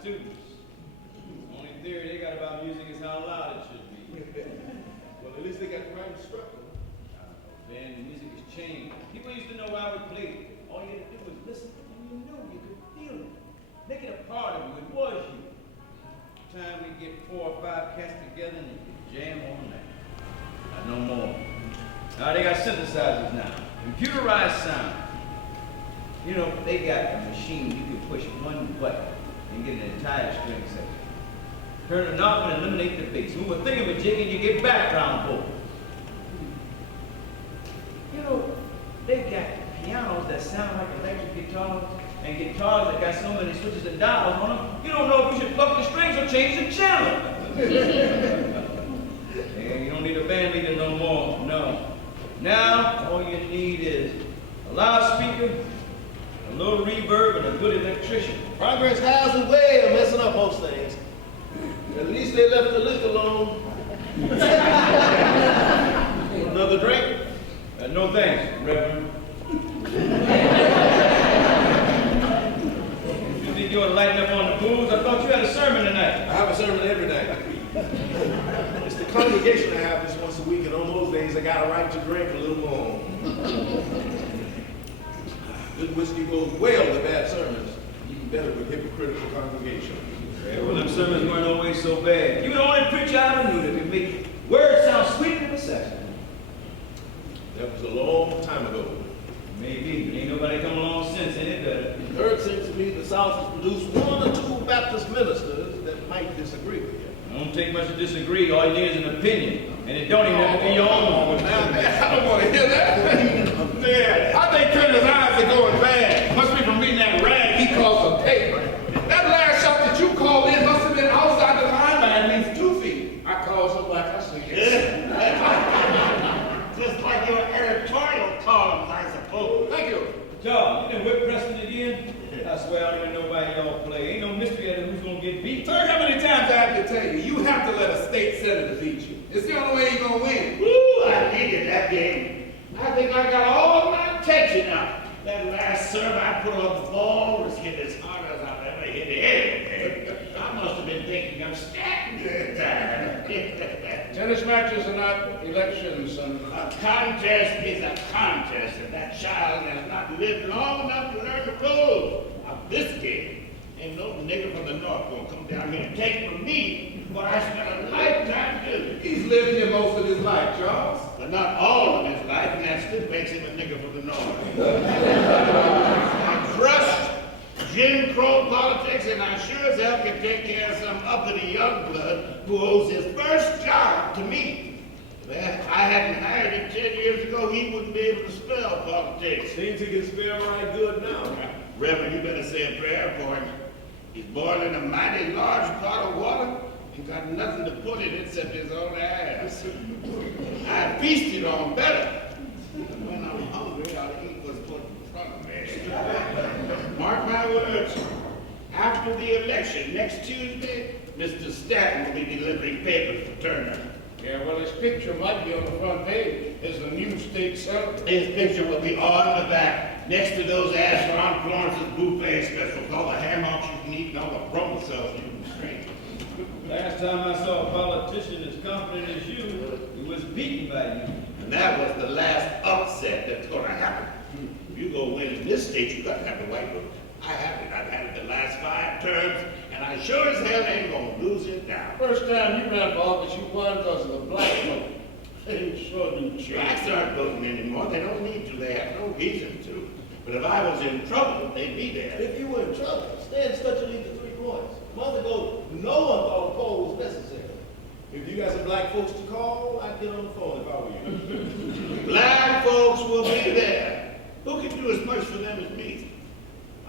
students. The only theory they got about music is how loud it should be. Well, at least they got the right instructor. Man, the music has changed. People used to know why we played it. All you had to do was listen, and you knew, you could feel it. Make it a part of you. It was you. Time we get 4 or 5 cats together and you can jam on that. Not no more. Now they got synthesizers now. Computerized sound. You know, they got a machine you can push one button and get an entire string section. Turn the knob and eliminate the bass. Move a thingamajig and you get background vocals. You know, they got pianos that sound like electric guitars and guitars that got so many switches and dials on them, you don't know if you should pluck the strings or change the channel. And you don't need a band leader no more, no. Now, all you need is a loudspeaker, a little reverb, and a good electrician. Progress has a way of messing up most things. At least they left the liquor alone. Another drink? No thanks, Reverend. You think you ought to lighten up on the booze? I thought you had a sermon tonight. I have a sermon every night. It's the congregation I have this once a week, and on those days I got a right to drink a little more. Good whiskey goes well with bad sermons, even better with hypocritical congregation. Yeah, well, them sermons weren't always so bad. You the only preacher I ever knew that could make words sound sweeter than a saxophone. That was a long time ago. Maybe, but ain't nobody come along since any better. It seems to me the South has produced 1 or 2 Baptist ministers that might disagree with you. It don't take much to disagree. All you need is an opinion. And it don't even have to be your own. I don't want to hear that. Man, I think Turner's eyes are going bad. Must be from reading that rag he calls a paper. That last shot that you called in must have been outside the line by at least 2 feet. I called so like I see it. Just like your editorial columns, I suppose. Thank you. John, you done whip Preston again? I swear I don't even know why y'all play. Ain't no mystery as to who's gonna get beat. Sir, how many times I have to tell you, you have to let a state senator beat you. It's the only way you're gonna win. Woo, I needed that game. I think I got all my attention out. That last serve I put on the ball was hit as hard as I've ever hit it. I must have been thinking of Stanton at the time. Tennis matches are not elections, son. A contest is a contest, and that child has not lived long enough to learn the rules of this game. Ain't no nigger from the north gonna come down here and take from me what I spent a lifetime doing. He's lived here most of his life, Charles. But not all of his life, and that still makes him a nigger from the north. I crushed Jim Crow politics, and I sure as hell can take care of some uppity young blood who owes his first job to me. If I hadn't hired him 10 years ago, he wouldn't be able to spell politics. Seems he can spell right good now. Reverend, you better say a prayer for him. He's boiling a mighty large pot of water and got nothing to put in it except his own ass. I feasted on better. And when I'm hungry, I'll eat what's put in front of me. Mark my words, after the election next Tuesday, Mr. Stanton will be delivering papers for Turner. Yeah, well, his picture might be on the front page as the new state senator. His picture will be on the back, next to those ass Ron Florence's buffet specials, all the ham hocks you can eat and all the promo cells you can drink. Last time I saw a politician as confident as you, he was beaten by you. And that was the last upset that's gonna happen. If you go win in this state, you gotta have the white vote. I have it. I've had it the last 5 terms, and I sure as hell ain't gonna lose it now. First time you ran for office, you won because of the black vote. They sure do change. Blacks aren't voting anymore. They don't need to. They have no reason to. But if I was in trouble, they'd be there. If you were in trouble, Stan Stutcher lead the 3 points. A month ago, no one thought a poll was necessary. If you got some black folks to call, I'd get on the phone if I were you. Black folks will be there. Who can do as much for them as me?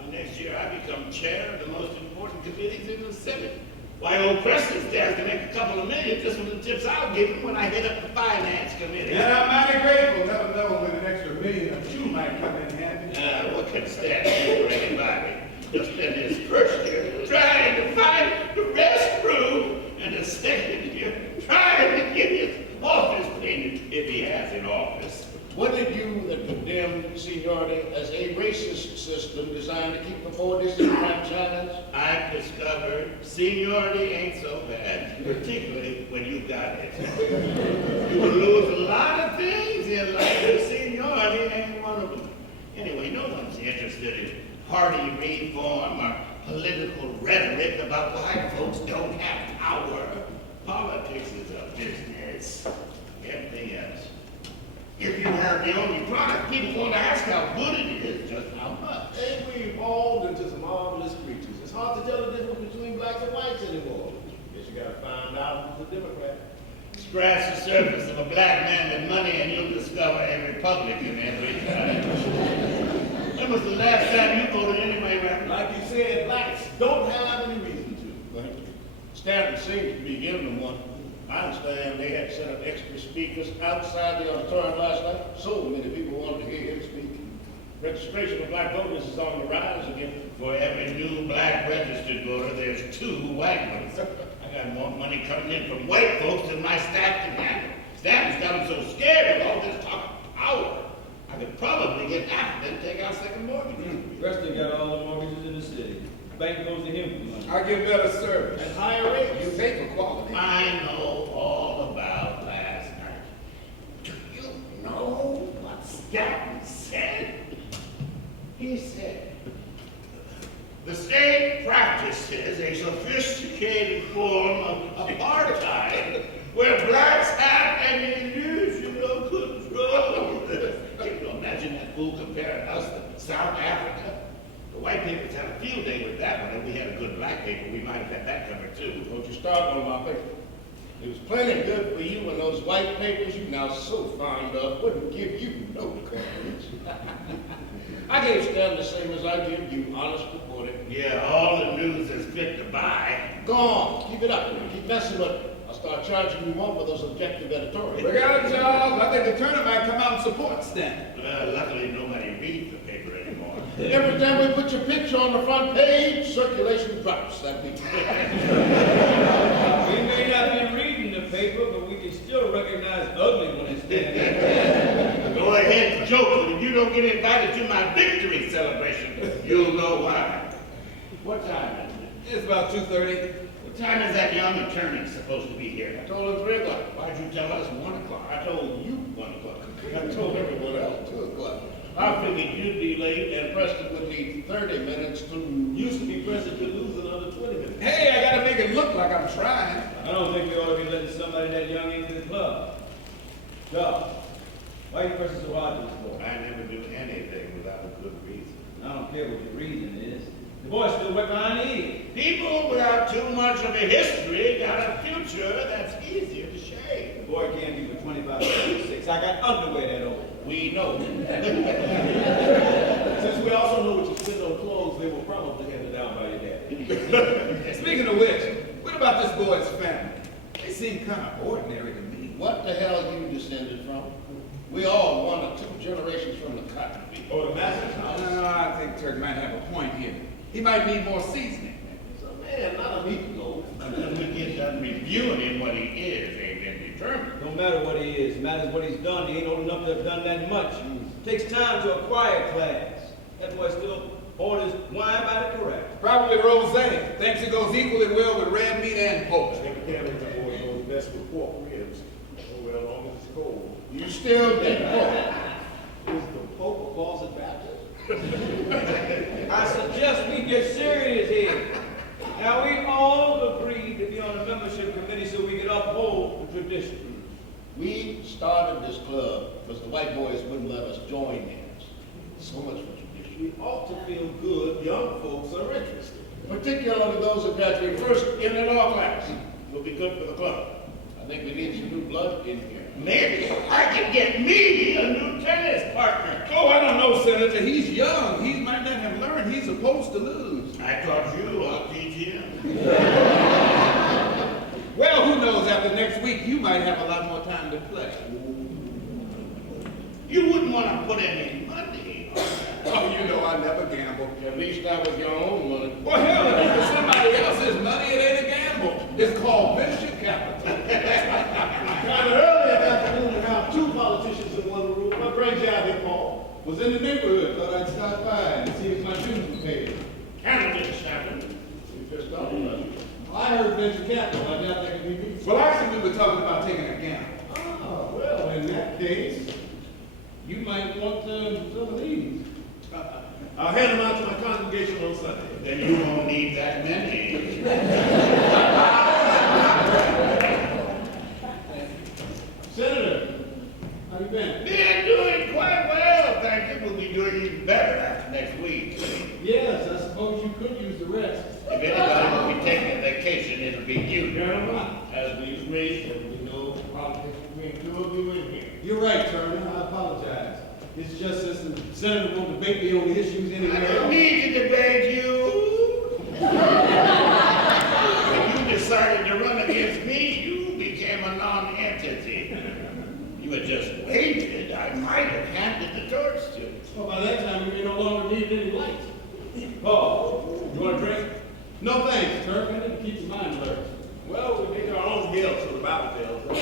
Next year, I become chair of the most important committees in the Senate. Why, old Preston stands to make a couple of million just from the tips I'll give him when I hit up the finance committee. And I'm mighty grateful. Never know when an extra million or 2 might come in handy. What can Stan do for anybody? Just spend his first year trying to find the best room, and the second year trying to get his office cleaned if he has it. in office. What did you that condemned seniority as a racist system designed to keep the poor disenfranchised? I've discovered seniority ain't so bad, particularly when you got it. You will lose a lot of things in life, but seniority ain't one of them. Anyway, no one's interested in party reform or political rhetoric about why folks don't have power. Politics is a business. Everything else. If you have the only product, people want to ask how good it is, just how much. Ain't we evolved into some marvelous creatures? It's hard to tell the difference between blacks and whites anymore. Guess you gotta find out who's a Democrat. Scratch the surface of a black man with money and you'll discover a Republican every time. When was the last time you voted anyway, Reverend? Like you said, blacks don't have any reason to. Stanton seems to be giving them one. I understand they had set up extra speakers outside the auditorium last night. So many people wanted to hear him speak. Registration of black voters is on the rise again. For every new black registered voter, there's 2 white ones. I got more money coming in from white folks than my staff can handle. Stanton's got them so scared with all this talk of power. I could probably get half of them to take out second mortgages. Preston got all the mortgages in the city. Bank goes to him for money. I give better service. And higher rates. You pay for quality. I know all about last night. Do you know what Stanton said? He said, the state practices a sophisticated form of apartheid where blacks have an illusion of control. Can you imagine that fool comparing us to South Africa? The white papers had a field day with that one. If we had a good black paper, we might have had that covered too. Don't you start on my paper. It was plenty good for you when those white papers you now so fond of wouldn't give you no coverage. I gave Stan the same as I give you, honest reporting. Yeah, all the news is fit to buy. Go on, keep it up. Keep messing with it. I'll start charging you more for those objective editorials. Look out, Charles. I think the Turner might come out and support Stanton. Luckily, nobody reads the paper anymore. Every time we put your picture on the front page, circulation drops. That'd be We may not be reading the paper, but we can still recognize ugly when it's standing. Go ahead, joke, but if you don't get invited to my victory celebration, you'll know why. What time is it? It's about 2:30. What time is that young attorney supposed to be here? I told him 3 o'clock. Why'd you tell us 1 o'clock? I told you 1 o'clock. I told everyone else 2 o'clock. I figured you'd be late and Preston would need 30 minutes to used to be Preston could lose another 20 minutes. Hey, I gotta make it look like I'm trying. I don't think we ought to be letting somebody that young into the club. Joe, why are you pressing so hard this for? I never do anything without a good reason. I don't care what your reason is. The boy's still wet behind the ears. People without too much of a history got a future that's easier to shade. The boy can't be for 25 or 26. I got underwear that old. We know. Since we also know what you spend on clothes, they were probably handed down by your dad. Speaking of which, what about this boy's family? They seem kind of ordinary to me. What the hell you descended from? We all 1 or 2 generations from the cotton field. Or the master's house. No, I think Turk might have a point here. He might need more seasoning. He's a man, not a meatloaf. Until we get done reviewing him what he is, ain't been determined. Don't matter what he is. Matters what he's done. He ain't old enough to have done that much. Takes time to acquire class. That boy still orders wine by the correct. Probably Rosé. Thinks it goes equally well with red meat and pork. Take care of the boy goes best with pork ribs. Oh, well, as long as it's cold. You still get pork. Is the Pope a closet Baptist? I suggest we get serious here. Now, we all agreed to be on the membership committee so we could uphold the tradition. We started this club because the white boys wouldn't let us join theirs. So much for tradition. We ought to feel good young folks are interested. Particularly those who graduate first in their law class. Will be good for the club. I think we need some new blood in here. Maybe I can get me a new tennis partner. Oh, I don't know, Senator. He's young. He might not have learned he's supposed to lose. I taught you, I'll teach him. Well, who knows? After next week, you might have a lot more time to play. You wouldn't want to put any money on that. Oh, you know I never gamble. At least that was your own money. Well, hell, if it's somebody else's money, it ain't a gamble. It's called venture capital. Kind of early in the afternoon to have 2 politicians great job here, Paul. Was in the neighborhood, thought I'd stop by and see if my dues were paid. Candidates, Captain. We just talking about you. I heard venture capital, I doubt that could be me. Well, actually, we were talking about taking a gamble. Oh, well, in that case, you might want some of these. I'll hand them out to my congregation on Sunday. Then you won't need that many. Senator, how you been? Been doing quite well, thank you. We'll be doing even better after next week. Yes, I suppose you could use the rest. If anybody will be taking a vacation, it'll be you. As we agreed, there will be no politics between two of you in here. You're right, Turner, I apologize. It's just that the senator won't debate me on the issues I anywhere don't else. need to debate you. When you decided to run against me, you became a non-entity. You had just waited, I might have handed the torch to you. Well, by that time, we may no longer need any lights. Oh, you want a drink? No thanks, Turk. I need to keep your mind alert. Well, we make our own guilds, so the Bible tells us.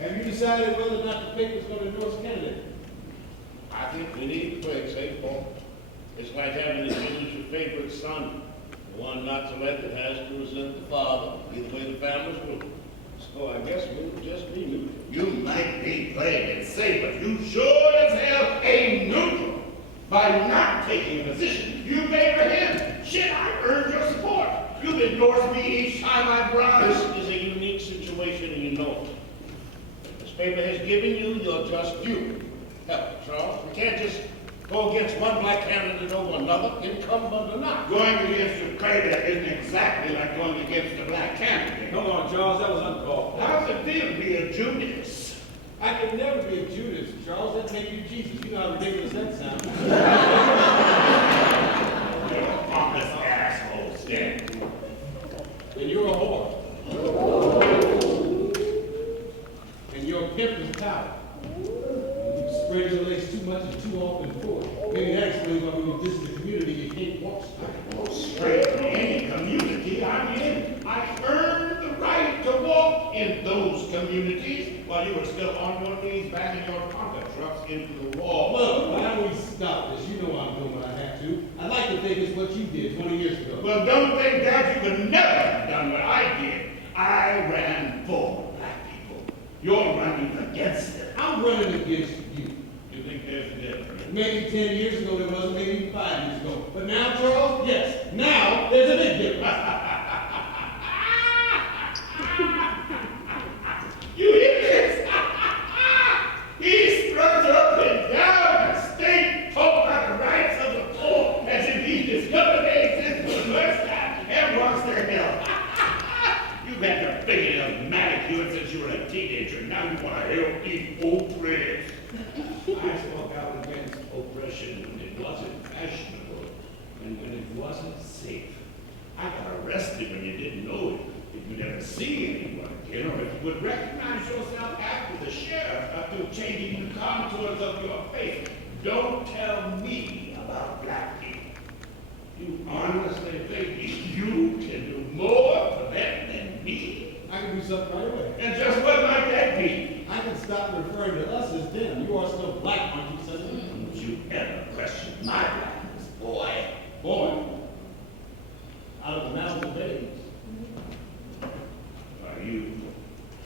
Have you decided whether or not the paper's going to endorse a candidate? I think we need to play it safe, Paul. It's like having to choose your favorite son, the one not to let that has to resent the father, either way the family's moving. So I guess we'll just be neutral. You might be playing it safe, but you sure as hell ain't neutral. By not taking a position, you favor him. Shit, I earned your support. You've endorsed me each time I run. This is a unique situation, and you know it. This paper has given you your just due. Hell, Charles, we can't just go against one black candidate over another, incumbent or not. Going against your candidate isn't exactly like going against a black candidate. Come on, Charles, that was uncalled for. How's it feel to be a Judas? I could never be a Judas, Charles. That'd make you Jesus. You know how ridiculous that sounds. You're a pompous asshole, Stan. And you're a whore. And your pimp is power. You spread your legs too much and too often forward. Maybe that explains why when you visit the community, you can't walk straight. Straight in any community I'm in. I earned the right to walk in those communities while you were still on your knees banging your Tonka trucks into the wall. Look, why don't we stop this? You know I'm doing what I have to. I'd like to think it's what you did 20 years ago. Well, don't think that. You could never have done what I did. I ran for black people. You're running against them. I'm running against you. You think there's a difference? Maybe 10 years ago there wasn't, maybe even 5 years ago. But now, Charles, yes, now there's a big difference. You idiots! He struts up and down the state, talk about the rights of the poor as if he discovered they exist for the first time and wants their help. You've had your fingernails manicured since you were a teenager. Now you want to help these oppressed. I spoke out against oppression when it wasn't fashionable and when it wasn't safe. I got arrested when you didn't know it. If you'd ever see anyone again, or if you would recognize yourself after the sheriff through changing the contours of your face. Don't tell me about black people. You honestly think you can do more for them than me? I can do something right away. And just what might that be? I can stop referring to us as them. You are still black, aren't you, Senator? Don't you ever question my blackness, boy. Boy, out of the mouths of babes. Are you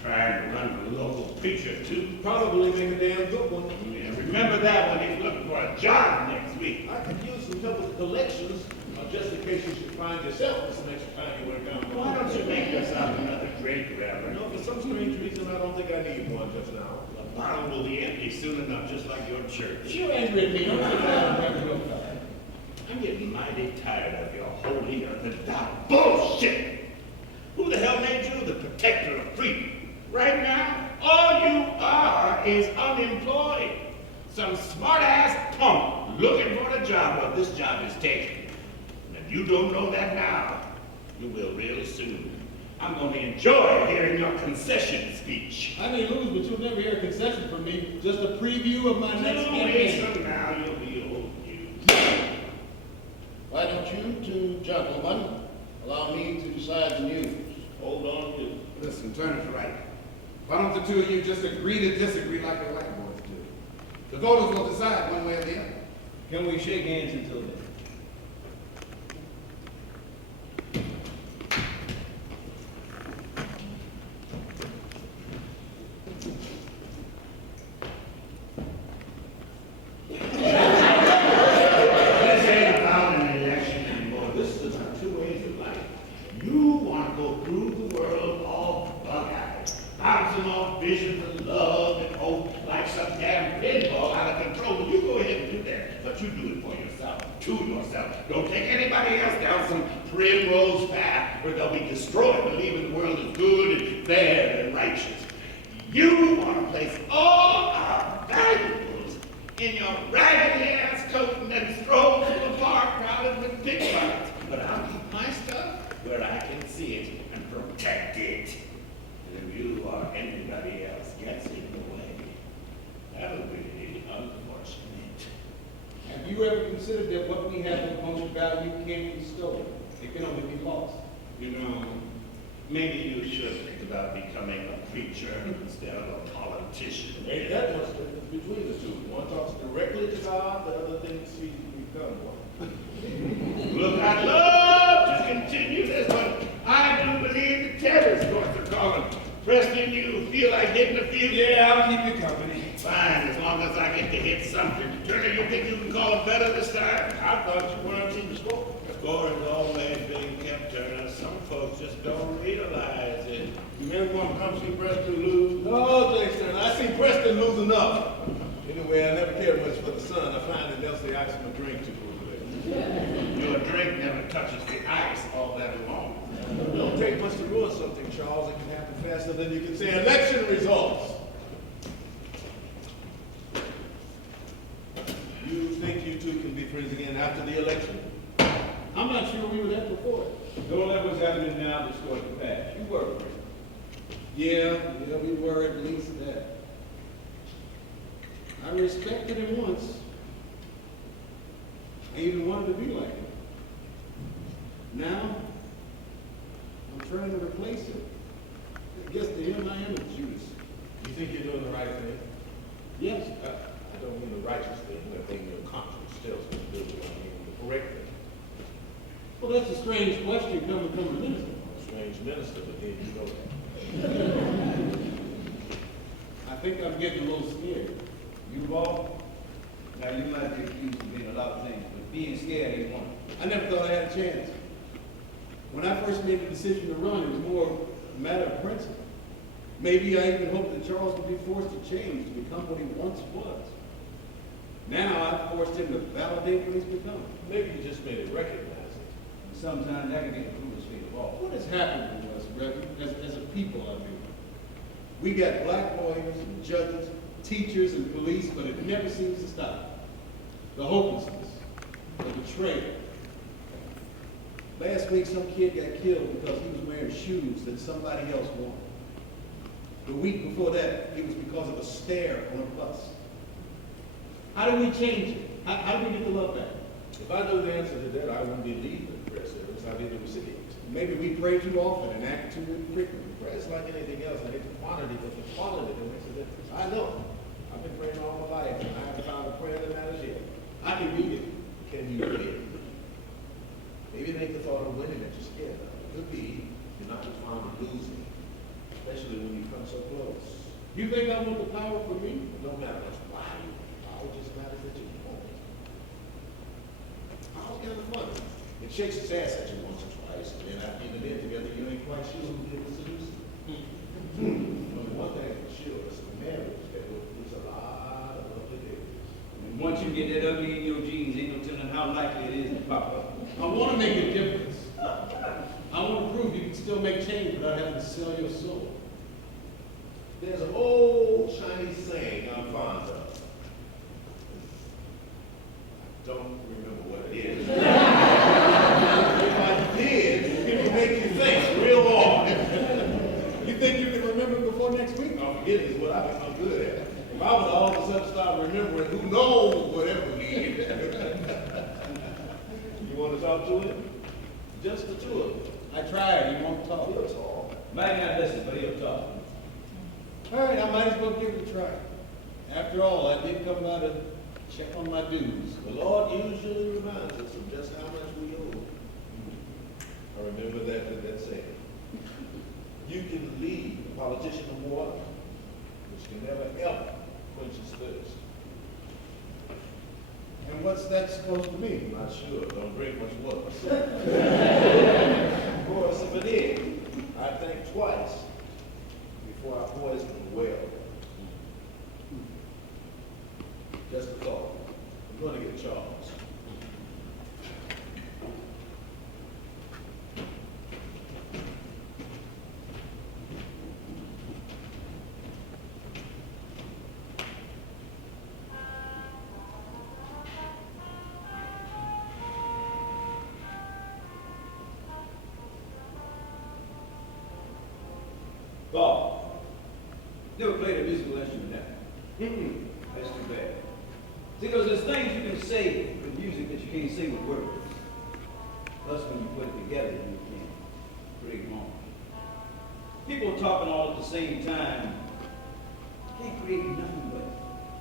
trying to run for local preacher too? Probably make a damn good one. Yeah, remember that when he's looking for a job next week. I could use some help with collections, just in case you should find yourself this next time you work down. Why don't you make yourself another drink, You Reverend? know, for some strange reason, I don't think I need one just now. The bottle will be empty soon enough, just like your church. You're angry at me. Don't sit down and have a go. I'm getting mighty tired of your holy earth and thou bullshit. Who the hell made you the protector of freedom? Right now, all you are is unemployed. Some smart-ass punk looking for a job. Well, this job is taken. And if you don't know that now, you will really soon. I'm going to enjoy hearing your concession speech. I may lose, but you'll never hear a concession from me. Just a preview of my next 2 weeks campaign. from now, you'll be old news. Why don't you two gentlemen allow me to decide the news? Hold on to. Listen, Turner's right. Why don't the two of you just agree to disagree like the white boys do? The voters will decide one way or the other. Can we shake hands until then? This ain't about an election anymore. This is about two ways of life. You want to go through the world all bug-eyed, bouncing off visions of love and hope like some damn pinball out of control. You go ahead and do that, but you do it for yourself, to yourself. Don't take anybody else down some primrose path where they'll be destroyed believing the world is good and fair and righteous. You want to place all our valuables in your raggedy-ass coat and then stroll through the park crowded with pickpockets. But I'll keep my stuff where I can see it and protect it. And if you or anybody else gets in the way, that'll be unfortunate. Have you ever considered that what we have of most value can't be stolen? It can only be lost. You know, maybe you should think about becoming a preacher instead of a politician. Ain't that much difference between the two. One talks directly to God, the other thinks he's become one. Look, I'd love to continue this, but I do believe the terror's going to call him. Preston, you feel like hitting a few? Yeah, I'll keep you company. Fine, as long as I get to hit something. Turner, you think you can call it better this time? I thought you weren't team to score. The score is always being kept, Turner. Some folks just don't realize it. You men want to come see Preston lose? No, Jason, I see Preston lose enough. Anyway, I never cared much for the sun. I find that they'll say ice my drink too quickly. Your drink never touches the ice all that long. It don't take much to ruin something, Charles. It can happen faster than you can say election results. You think you two can be friends again after the election? I'm not sure we were that before. Don't let what's happening now distort the past. You were a friend. Yeah, we were at least that. I respected him once. I even wanted to be like him. Now, I'm trying to replace him. I guess to him I am a Judas. You think you're doing the right thing? Yes. I don't mean the righteous thing, the thing your conscience tells you to do. I mean the correct thing. Well, that's a strange question coming from a minister. A strange minister, but then you know that. I think I'm getting a little scared. You all, now you might be accused of being a lot of things, but being scared ain't one. I never thought I had a chance. When I first made the decision to run, it was more a matter of principle. Maybe I even hoped that Charles would be forced to change to become what he once was. Now I've forced him to validate what he's become. Maybe you just made it recognize it. Sometimes that can get the cruelest fate of all. What has happened to us, Reverend, as a people, I mean? We got black lawyers and judges, teachers and police, but it never seems to stop. The hopelessness, the betrayal. Last week, some kid got killed because he was wearing shoes that somebody else wore. The week before that, it was because of a stare on a bus. How do we change it? How do we get the love back? If I knew the answer to that, I wouldn't be leading the press service. I'd be the recipient. Maybe we pray too often and act too frequently. Press like anything else. I hate the quantity, but the quality that makes a difference. I know. I've been praying all my life, and I haven't found a prayer that matters yet. I can read it. Can you read it? Maybe it ain't the thought of winning that you're scared of. It could be you're not just fond of losing, especially when you come so close. You think I want the power for me? It don't matter much why you want the power, just matters that you want it. Power's kind of fun. It shakes its ass at you once or twice, and then after you get in together, you ain't quite sure who did the seducing. But one thing for sure, it's a marriage that will produce a lot of ugly babies. And once you get that ugly in your genes, ain't no telling how likely it is to pop up. I want to make a difference. I want to prove you can still make change without having to sell your soul. There's an old Chinese saying I'm fond of. I don't remember what it is. If I did, it would make you think real hard. You think you can remember before next week? Now, forgetting is what I've become good at. If I was all of a sudden start remembering, who knows whatever we did. You want to talk to him? Just the two of them. I tried. He won't talk. He'll talk. Might not listen, but he'll talk. All right, I might as well give it a try. After all, I did come by to check on my dues. The Lord usually reminds us of just how much we owe. I remember that saying. You can lead a politician to water, which can never ever quench his thirst. And what's that supposed to mean? I'm not sure. Don't drink much water. Of course, if it is, I think twice before I poison the well. Just a thought. I'm going to get Charles. Bob, never played a musical instrument, have you? That's too bad. See, because there's things you can say with music that you can't say with words. Plus, when you put it together, you can create more. People talking all at the same time can't create nothing but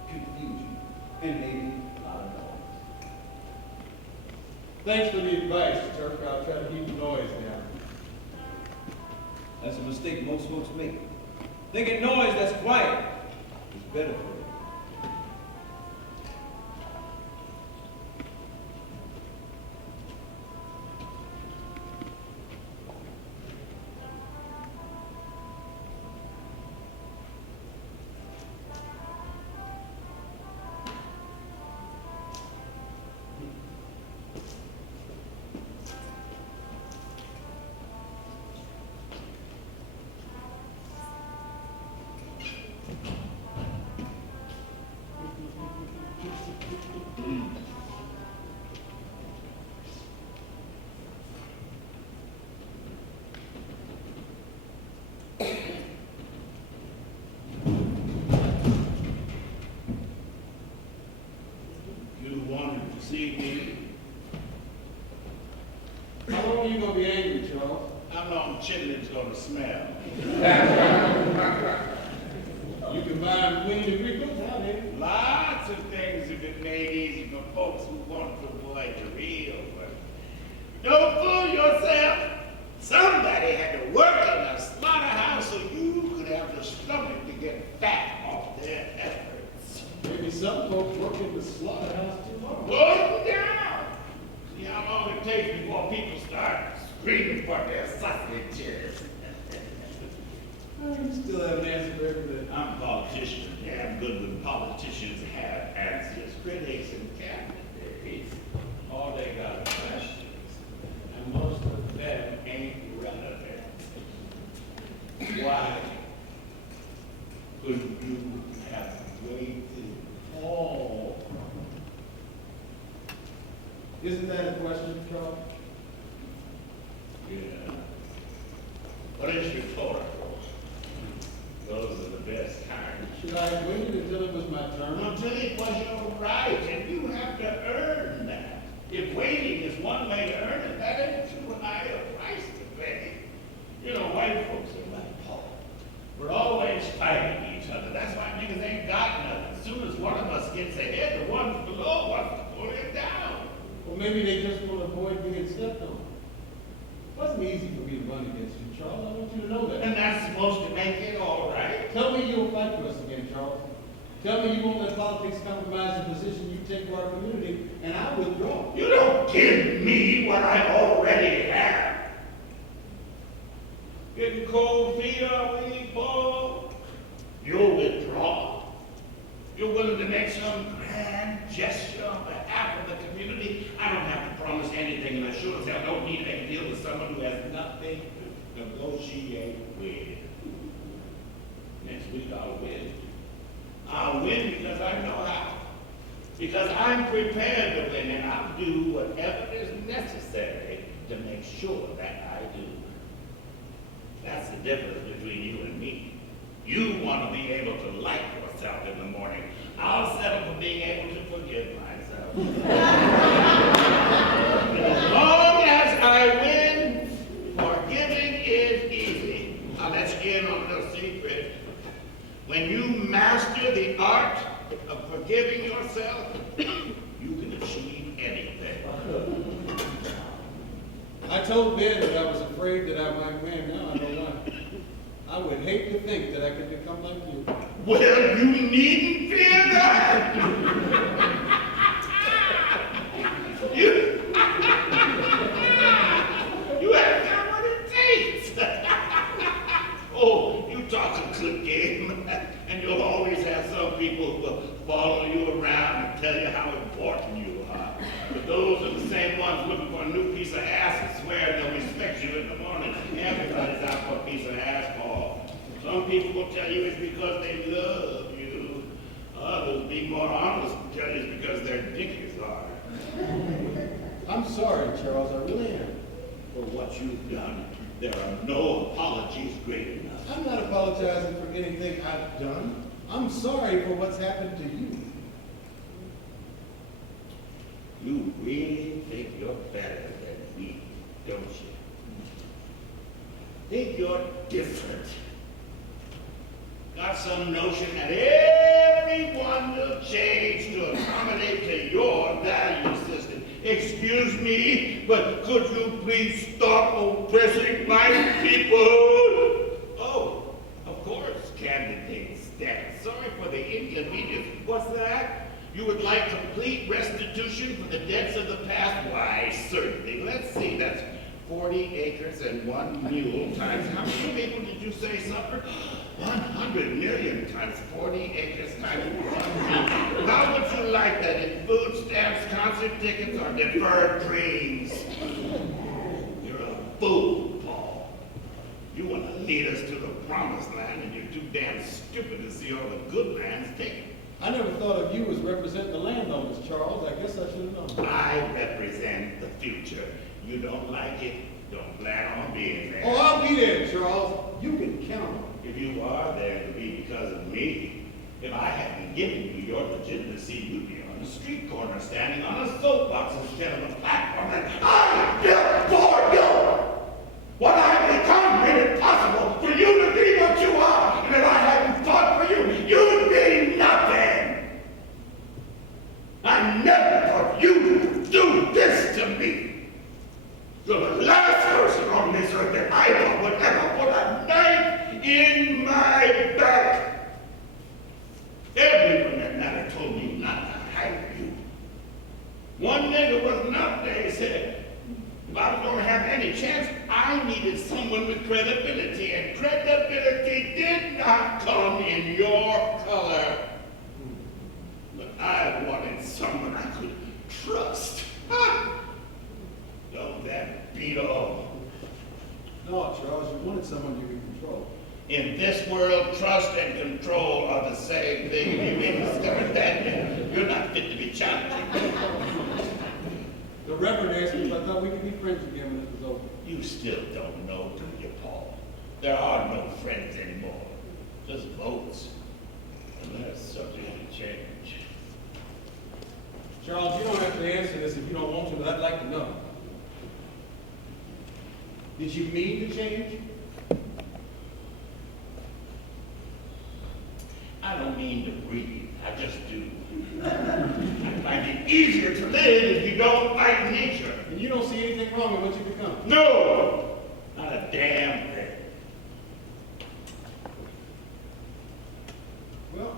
confusion and maybe a lot of noise. Thanks for the advice, Turk. I'll try to keep the noise down. That's a mistake most folks make. Thinking noise that's quiet is better for you. You wanted to see me? How long are you going to be angry, Charles? How long chitlins gonna smell? You can buy them clean and frequent now, ain't Lots of things have been made easy for folks who want to avoid the real work. Don't fool yourself. Somebody had to work in a slaughterhouse so you could have the stomach to get fat off their efforts. Maybe some folks work in the slaughterhouse too long. Go down. See how long it takes before people start screaming for their sausages. You still haven't answered everything. I'm a politician. Damn good when politicians have answers. Critics and candidates, all they got are questions. And most of them ain't relevant. Why couldn't you have waited? Oh. Isn't that a question, Charles? Yeah. But it's rhetorical. Those are the best kind. Should I have waited until it was my turn? Until it was your right, and you have to earn that. If waiting is one way to earn it, that ain't too high a price to pay. You know, white folks are like Paul. We're always fighting each other. That's why niggas ain't got nothing. As soon as one of us gets ahead, the one below wants to pull it down. Or maybe they just want to avoid being stepped on. It wasn't easy for me to run against you, Charles. I want you to know that. And that's supposed to make it all right. Tell me you'll fight for us again, Charles. Tell me you won't let politics compromise the position you take for our community, and I'll withdraw. You don't give me what I already have. Getting cold feet, are we, Paul? You'll withdraw. You're willing to make some grand gesture on behalf of the community. I don't have to promise anything, and I sure as hell don't need to make a deal with someone who has nothing to negotiate with. Next week I'll win. I'll win because I know how. Because I'm prepared to win, and I'll do whatever is necessary to make sure that I do. That's the difference between you and me. You want to be able to like yourself in the morning. I'll settle for being able to forgive myself. As long as I win, forgiving is easy. I'll let you in on a little secret. When you master the art forgiving yourself, you can achieve anything. I told Ben that I was afraid that I might win. Now I know why. I would hate to think that I could become like you. Well, you needn't fear that. You have got what it takes. Oh, you talk a good game, and you'll always have some people who will follow you around and tell you how important you are. But those are the same ones looking for a new piece of ass and swear they'll respect you in the morning. Everybody's out for a piece of ass, Paul. Some people will tell you it's because they love you. Others, being more honest, will tell you it's because their dick is hard. I'm sorry, Charles, I really am. For what you've done, there are no apologies great enough. I'm not apologizing for anything I've done. I'm sorry for what's happened to you. You really think you're better than me, don't you? Think you're different. Got some notion that everyone will change to accommodate to your value system. Excuse me, but could you please stop oppressing my people? Oh, of course, candidate status. Sorry for the inconvenience. What's that? You would like complete restitution for the debts of the past? Why, certainly. Let's see, that's 40 acres and 1 mule times, how many people did you say suffered? 100 million times 40 acres times 1 mule. How would you like that in food stamps, concert tickets, or deferred dreams? You're a fool, Paul. You want to lead us to the promised land, and you're too damn stupid to see all the good lands taken. I never thought of you as representing the landowners, Charles. I guess I should have known. I represent the future. You don't like it, don't plan on being there. Oh, I'll be there, Charles. You can count on it. If you are there, it'll be because of me. If I hadn't given you your legitimacy, you'd be on the street corner standing on a soapbox instead of a platform. And I built for you! What I've become made it possible for you to be what you are. And if I hadn't fought for you, you'd be nothing. I never thought you would do this to me. You're the last person on this earth that I thought would ever put a knife in my back. Everyone that matter told me not to hire you. One nigga was enough. They said, if I was going to have any chance, I needed someone with credibility, and credibility did not come in your color. But I wanted someone I could trust. Don't that beat all? No, Charles, you wanted someone you could control. In this world, trust and control are the same thing. You ain't discovered that yet. You're not fit to be challenged. The Reverend asked me if I thought we could be friends again when this was over. You still don't know, do you, Paul? There are no friends anymore. Just votes. And that's subject to change. Charles, you don't have to answer this if you don't want to, but I'd like to know. Did you mean to change? I don't mean to breathe. I just do. I find it easier to live if you don't fight nature. And you don't see anything wrong with what you become? No! Not a damn thing. Well,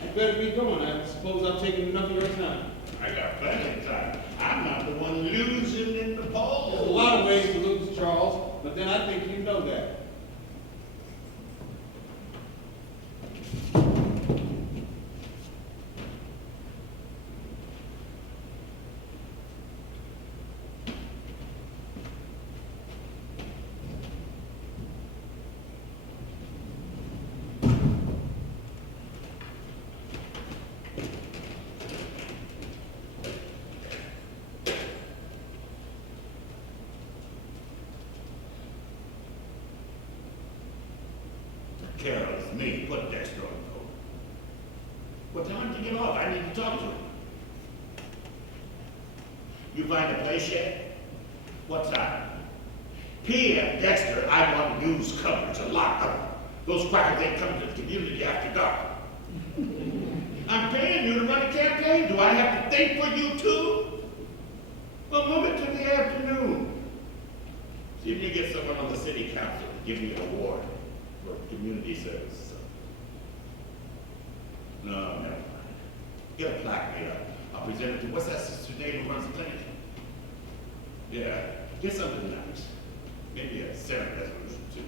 I better be going. I suppose I'm taking enough of your time. I got plenty of time. I'm not the one losing in the polls. There's a lot of ways to lose, Charles, but then I think you know that. Carol, it's me. Put Dexter on the coat. What time to get off? I need to talk to him. You find a place yet? What time? PM, Dexter, I want news coverage, a lot of them. Those crackers ain't coming to the community after dark. you to run a campaign. Do I have to think for you too? Well, move it to the afternoon. See if you get someone on the city council to give you an award for community service. No, never mind. Get a plaque made up. I'll present it to, what's that sister's name who runs the clinic? Yeah, get something nice. Maybe a Senate resolution too.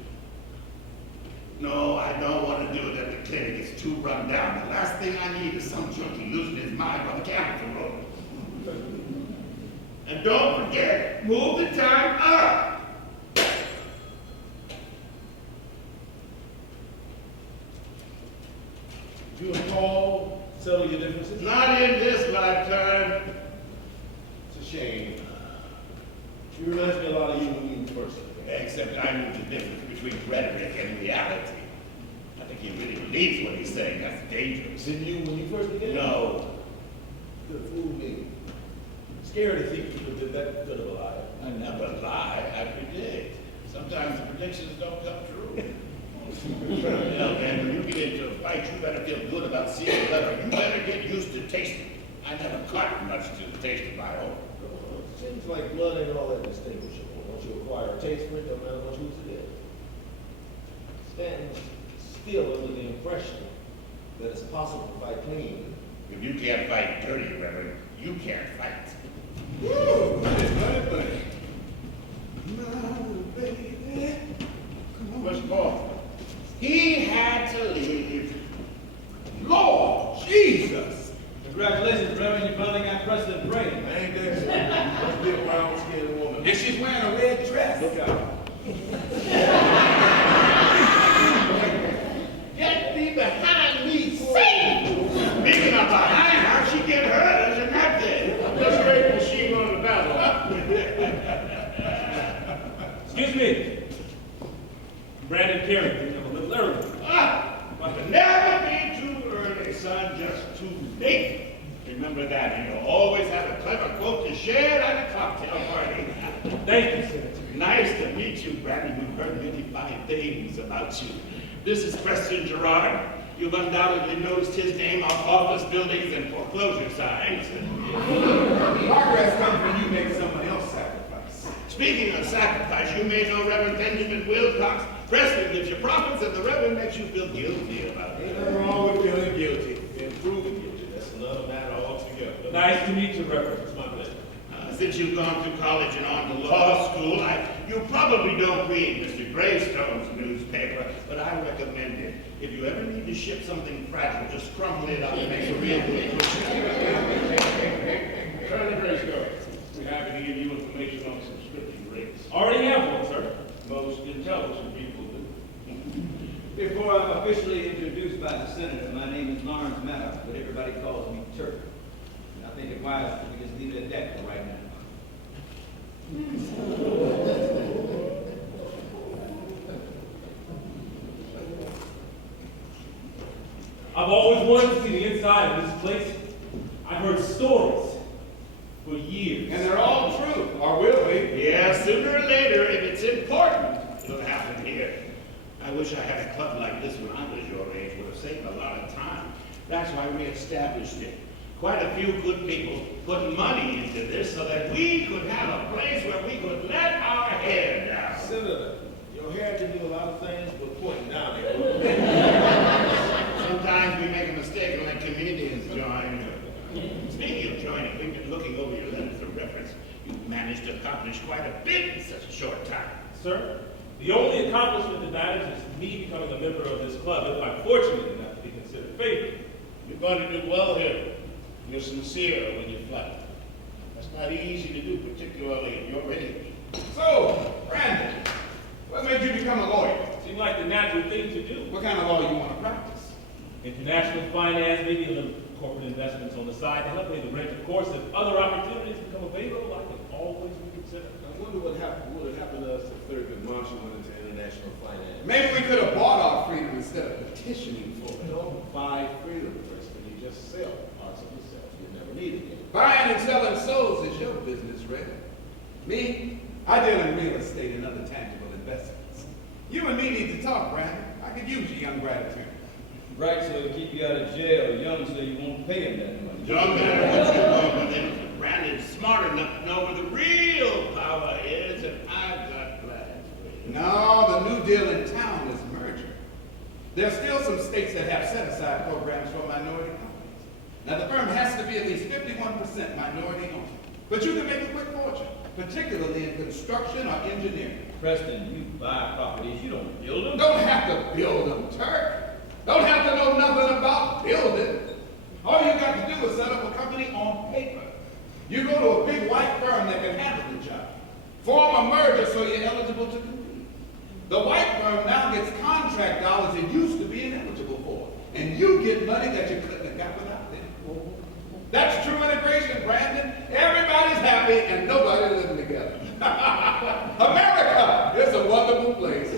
No, I don't want to do it at the clinic. It's too run down. The last thing I need is some junkie losing his mind on the Capitol Road. And don't forget, move the time up. You and Paul settle your differences? Not in this lifetime. It's a shame. You reminds me a lot of you when you first. Except I knew the difference between rhetoric and reality. I think he really believes what he's saying. That's dangerous. Didn't you when you first began? No. Good fool me. Scary to think you did that good of a lie. I never lie. I predict. Sometimes the predictions don't come true. And when you get into a fight, you better feel good about seeing leather. You better get used to tasting it. I never caught much to the taste of my own. Seems like blood ain't all that distinguishable. Once you acquire a taste for it, no matter what who's it is. Stand still under the impression that it's possible to fight clean. If you can't fight dirty, Reverend, you can't fight. Woo! Buddy. My baby. Come on. What's Paul? He had to leave. Lord Jesus! Congratulations, Reverend, you finally got President Reagan. I ain't that sure. Must be a brown-skinned woman. And she's wearing a red dress. Look out. Get thee behind me, Satan! Speaking of behind, how'd she get hurt? Isn't that there? I'm just grateful she ain't on the battle. Excuse me. Brandon Carrington, I'm a little early. But never be too early, son, just too late. Remember that, and you'll always have a clever quote to share at a cocktail party. Thank you, Senator. Nice to meet you, Brandon. We've heard many fine things about you. This is Preston Gerard. You've undoubtedly noticed his name on office buildings and foreclosure signs. Progress comes when you make someone else sacrifice. Speaking of sacrifice, you may know Reverend Benjamin Wilcox. Preston gives you profits, and the Reverend makes you feel guilty about Ain't it. nothing wrong with feeling guilty. Being proven guilty, that's another matter altogether. Nice to meet you, Reverend. It's my pleasure. Since you've gone through college and on to law school, you probably don't read Mr. Greystone's newspaper, but I recommend it. If you ever need to ship something fragile, just crumple it up and make a real good Colonel Greystone, we're happy to give you information on subscription rates. Already have one, sir. Most intelligent people do. Before I'm officially introduced by the senator, my name is Lawrence Maddox, but everybody calls me Turk. And I think it wise that we just leave it at that for right now. I've always wanted to see the inside of this place. I've heard stories for years. And they're all true, or will be. Yeah, sooner or later, if it's important, it'll happen here. I wish I had a club like this when I was your age. Would have saved a lot of time. That's why we established it. Quite a few good people put money into this so that we could have a place where we could let our hair down. Senator, your hair can do a lot of things, but pointing down here. Sometimes we make a mistake and let comedians join. Speaking of joining, we've been looking over your letters of reference. You've managed to accomplish quite a bit in such a short time. Sir, the only accomplishment that matters is me becoming a member of this club if I'm fortunate enough to be considered favored. You're going to do well here. You're sincere when you flatter. That's not easy to do, particularly at your age. So, Brandon, what made you become a lawyer? Seemed like the natural thing to do. What kind of law you want to practice? International finance, maybe a little corporate investments on the side to help pay the rent. Of course, if other opportunities become available, I can always reconsider. I wonder what would happen to us if Thurgood Marshall went into international finance. Maybe we could have bought our freedom instead of petitioning for it. Don't buy freedom, Preston. You just sell parts of yourself. You never need it. Buying and selling souls is your business, Red. Me, I deal in real estate and other tangible investments. You and me need to talk, Brandon. I could use your young gratitude. Right, so to keep you out of jail, young so you won't pay him that money. Don't matter what you know, but then Brandon's smart enough to know where the real power is, and I've got plans for you. No, the new deal in town is merger. There are still some states that have set-aside programs for minority companies. Now, the firm has to be at least 51% minority owned. But you can make a quick fortune, particularly in construction or engineering. Preston, you buy properties, you don't build them. Don't have to build them, Turk. Don't have to know nothing about building. All you got to do is set up a company on paper. You go to a big white firm that can handle the job. Form a merger so you're eligible to compete. The white firm now gets contract dollars it used to be ineligible for. And you get money that you couldn't have got without them. That's true integration, Brandon. Everybody's happy and nobody living together. America is a wonderful place.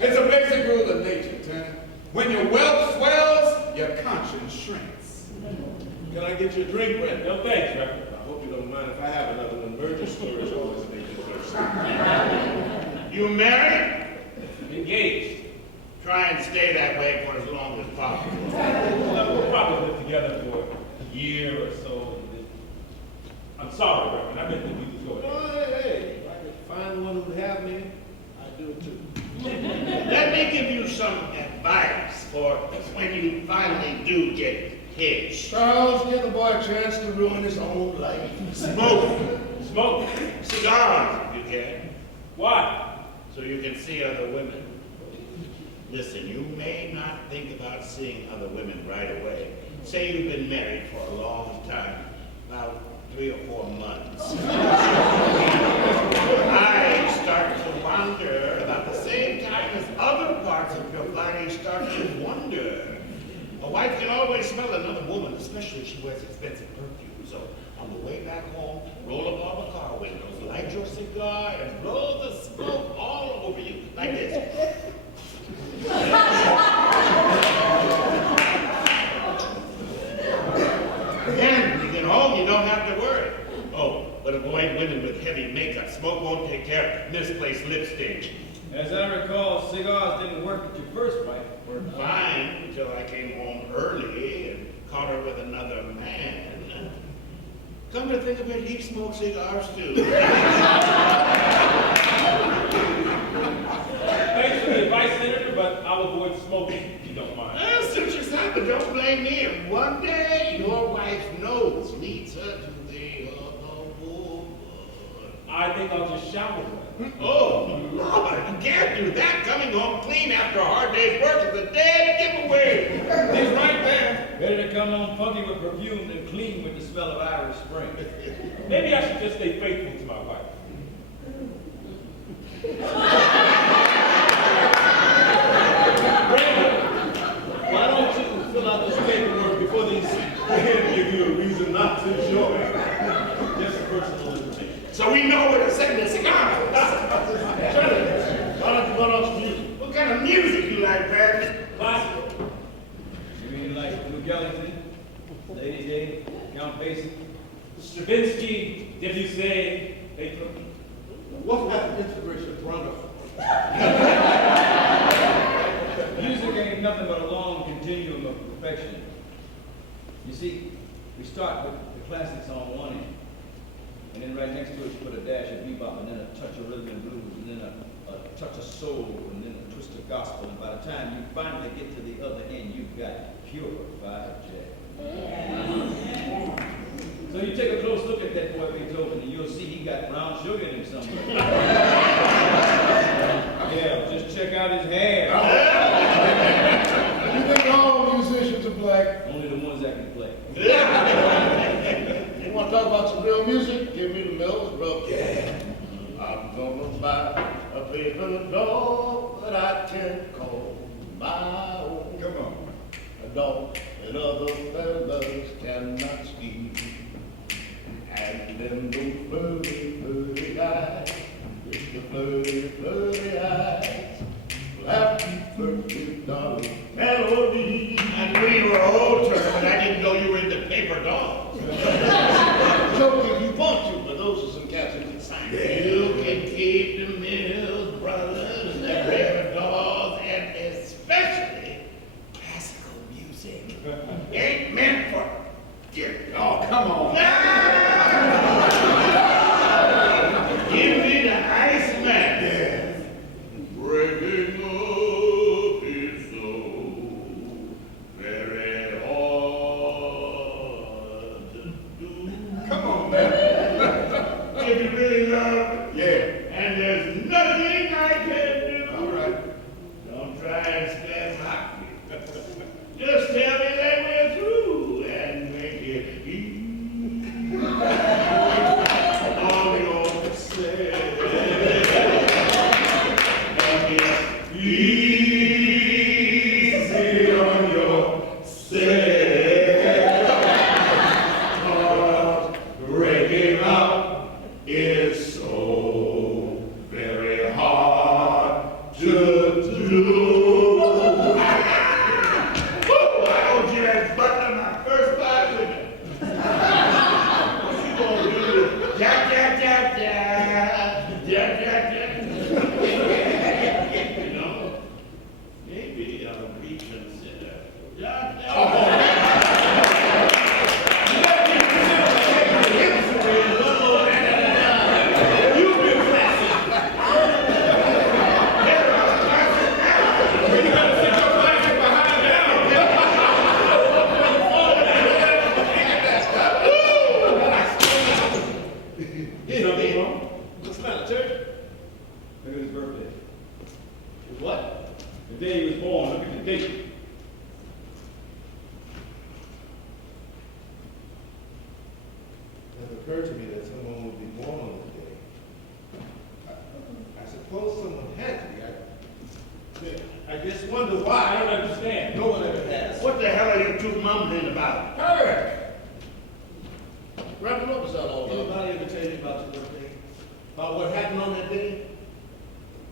It's a basic rule of nature, Turner. When your wealth swells, your conscience shrinks. Can I get you a drink, Brandon? No thanks, Reverend. I hope you don't mind if I have another one. Merger stories always make me thirsty. You married? Engaged. Try and stay that way for as long as possible. We'll probably live together for a year or so. I'm sorry, Reverend. I didn't think you was going Oh, hey, if I could find one who'd have me, I'd do it too. Let me give you some advice for when you finally do get hitched. Charles, give the boy a chance to ruin his own life. Smoke Smoke. cigars if you can, Why? so you can see other women. Listen, you may not think about seeing other women right away. Say you've been married for a long time, about 3 or 4 months. I start to wonder about the same time as other parts of your body start to wonder. A wife can always smell another woman, especially if she wears expensive perfume. So on the way back home, roll up all the car windows, light your cigar, and blow the smoke all over you, like this. Then when you get home, you don't have to worry. Oh, but avoid women with heavy makeup. Smoke won't take care of misplaced lipstick. As I recall, cigars didn't work at your first wife. Worked fine until I came home early and caught her with another man. Come to think of it, he smoked cigars too. Thanks for the advice, Senator, but I'll avoid smoking if you don't mind. Well, suit yourself, but don't blame me. If one day your wife's nose leads her to the other woman. I think I'll just shower her. Oh, Lord, you can't do that. Coming home clean after a hard day's work is a dead giveaway. He's right there. Better to come home funky with perfume than clean with the smell of Irish Spring. Maybe I should just stay faithful to my wife. Brandon, why don't you fill out this paperwork before these men give you a reason not to join? Just personal information. So we know where to send the cigar. Shut it. Why don't you run off some music? What kind of music you like, Brandon? Classical. You mean like Duke Ellington, Lady Day, Count Basie? Stravinsky, Debussy, Beethoven. What happened inspiration Toronto? Music ain't nothing but a long continuum of perfection. You see, we start with the classics on one end, and then right next to it you put a dash of bebop, and then a touch of rhythm and blues, and then a touch of soul, and then a twist of gospel, and by the time you finally get to the other end, you've got purified jazz. So you take a close look at that boy Beethoven, and you'll see he got brown sugar in him somewhere. Yeah, just check out his hair. You think all musicians are black? Only the ones that can play. You want to talk about some real music? Give me the Mills Brothers. Yeah. I'm gonna buy a paper dog that I can call my own. Come on. A dog that other fellas cannot steal. And then those flirty, flirty eyes, with the flirty, flirty eyes, will have to flirt with darling melody. And we were old term, and I didn't know you were into paper dolls. Joke if you want to, but those are some cats who can sign. You can keep the Mills Brothers, the paper dolls, and especially classical. Ain't meant for giving. Oh, come on. Give me the Iceman. Yeah. Breaking up is so very hard to do. Come on, man. If you really love it, Yeah. and there's nothing I can do. All right. Don't try and stand like me. Just tell me that we're through and make it easy. All you're saying. Make it easy on yourself. Breaking up is so very hard to do. Woo! I owed you that button my first five with it. What you gonna do? Jack, jack, jack, jack. Jack, jack, jack. You know, maybe I'll reconsider. Jack, jack. Something wrong? What's the matter, Church? Look at his birthday. What? The day he was born, look at the date. It occurred to me that someone would be born on the day. I suppose someone had to be. I just wonder I why. don't understand. No one ever has. What the hell are you two mumbling about? Eric! Reverend, what was that all about? Anybody ever tell you about your birthday? About what happened on that day?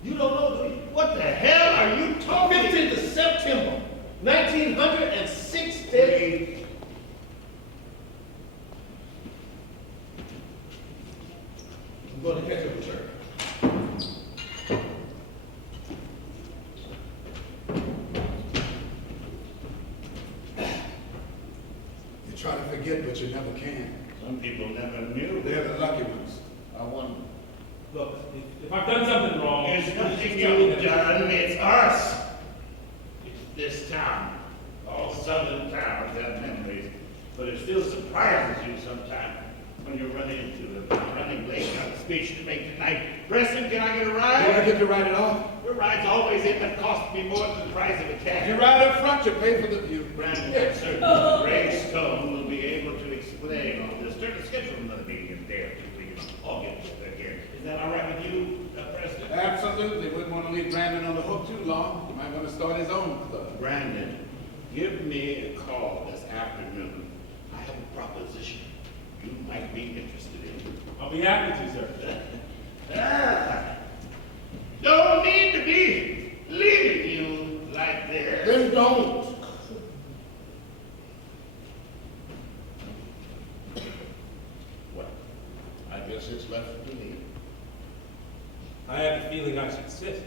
You don't know, do you? What the hell are you talking? 15th of September, 1960. I'm going to catch up with her. You try to forget, but you never can. Some people never knew. They're the lucky ones. I wonder. Look, if I've done something wrong, It's just nothing tell me you've that- done, it's us. It's this town. All southern towns have memories, but it still surprises you sometimes when you're running into them. I'm running late on the speech to make tonight. Preston, can I get a You want to ride? get to write it off? Your rides always end up costing me more than the price of a cab. You ride up front, you pay for the view. Brandon, I'm certain Ray Stone will be able to explain all this. Turn the schedule another meeting in a day or two, we can all get together again. Is that all right with you, Preston? Absolutely. Wouldn't want to leave Brandon on the hook too long. He might want to start his own club. Brandon, give me a call this afternoon. I have a proposition you might be interested in. I'll be happy to, sir. Don't need to be leaving you like this. Then don't. What? I guess it's left to me. I have the feeling I should sit.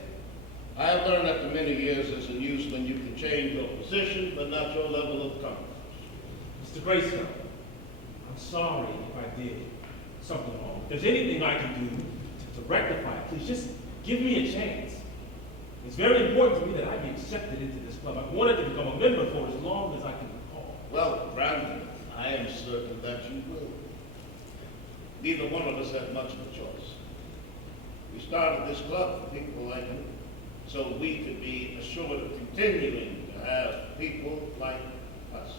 I have learned after many years as a newsman you can change your position, but not your level of comfort. Mr. Grayson, I'm sorry if I did something wrong. If there's anything I can do to rectify it, please just give me a chance. It's very important to me that I be accepted into this club. I've wanted to become a member for as long as I can recall. Well, Brandon, I am certain that you will. Neither one of us had much of a choice. We started this club for people like you, so we could be assured of continuing to have people like us.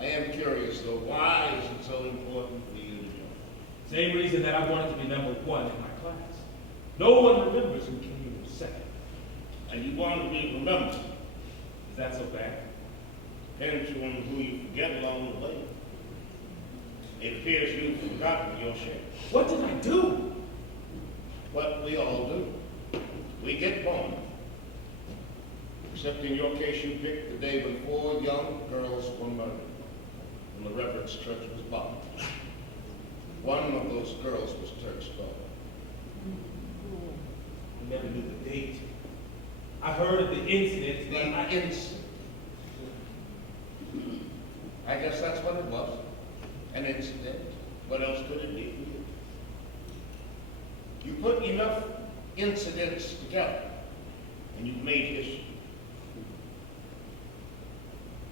I am curious, though, why is it so important for you to join? Same reason that I wanted to be number one in my class. No one remembers who came in second. And you want to be remembered. Is that so bad? Depends on who you forget along the way. It appears you've forgotten your share. What did I do? What we all do. We get born. Except in your case, you picked the day when 4 young girls were murdered when the Reverend's church was bombed. One of those girls was Turk's daughter. I never knew the date. I heard of the incident, but The incident. I guess that's what it was. An incident. What else could it be? You put enough incidents together, and you've made history.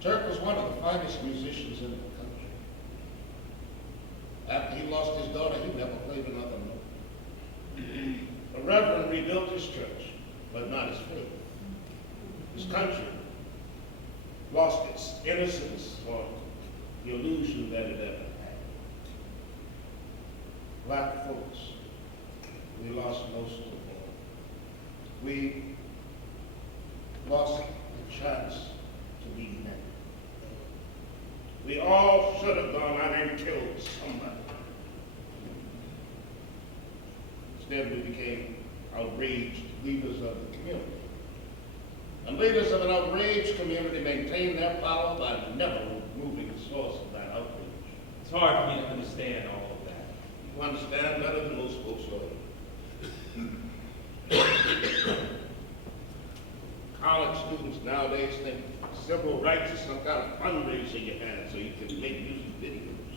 Turk was one of the finest musicians in the country. After he lost his daughter, he never played another note. The Reverend rebuilt his church, but not his faith. His country lost its innocence or the illusion that it ever had. Black folks, we lost most of all. We lost the chance to be men. We all should have gone out and killed somebody. Instead, we became outraged leaders of the community. And leaders of an outraged community maintain their power by never removing the source of that outrage. It's hard for me to understand all of that. You understand better than most folks already. College students nowadays think civil rights is some kind of fundraiser you have so you can make music videos.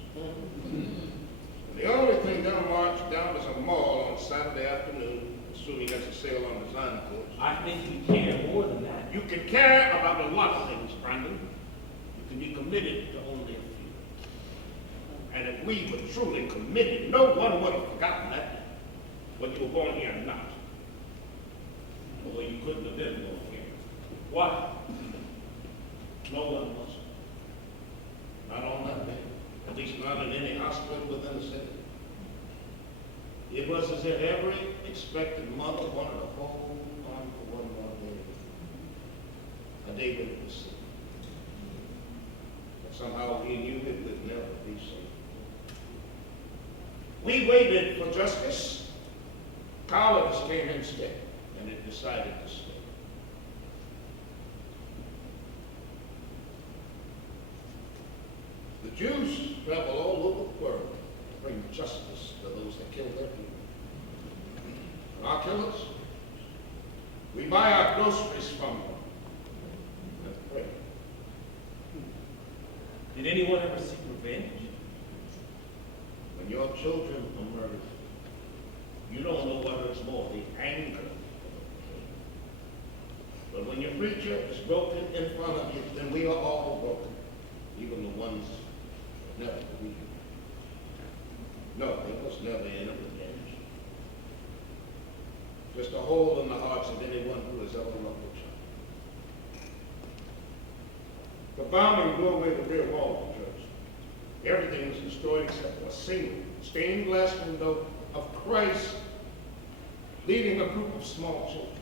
And the only thing they'll march down is a mall on Saturday afternoon, assuming there's a sale on design course. I think you care more than that. You can care about a lot of things, Brandon. You can be committed to only a few. And if we were truly committed, no one would have forgotten that, whether you were born here or not. Although you couldn't have been born here. Why? No one was. Not on that day. At least not in any hospital within the city. It was as if every expectant mother wanted to hold on for one more day. A day when it was sick. But somehow we knew it would never be so. We waited for justice. Cowardice came instead, and it decided to stay. The Jews travel all over the world to bring justice to those that kill their people. And our killers, we buy our groceries from them and pray. Did anyone ever seek revenge? When your children are murdered, you don't know whether it's more the anger or the pain. But when your preacher is broken in front of you, then we are all broken, even the ones that never believed. No, there was never any revenge. Just a hole in the hearts of anyone who has ever loved a child. The bombing blew away the rear wall of the church. Everything was destroyed except for a single stained glass window of Christ leading a group of small children.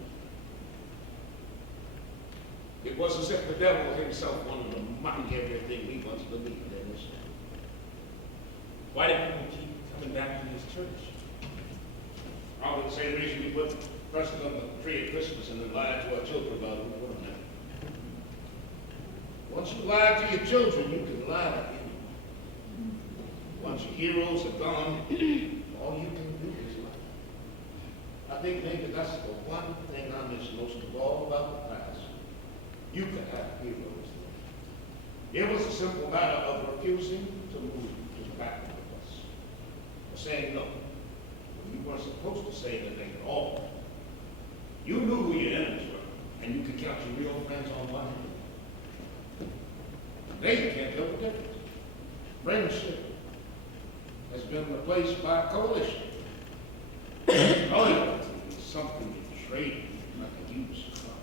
It was as if the devil himself wanted to mock everything we once believed in this day. Why did people keep coming back to this church? Probably the same reason we put presents on the tree at Christmas and then lied to our children about who we were now. Once you lie to your children, you can lie to anyone. Once your heroes are gone, all you can do is lie. I think maybe that's the one thing I miss most of all about the past. You could have heroes. It was a simple matter of refusing to move to the back of us. Or saying no. You weren't supposed to say anything at all. You knew who your enemies were, and you could count your real friends on one hand. Today you can't tell the difference. Friendship has been replaced by coalition. Loyalty is something you trade like a used car.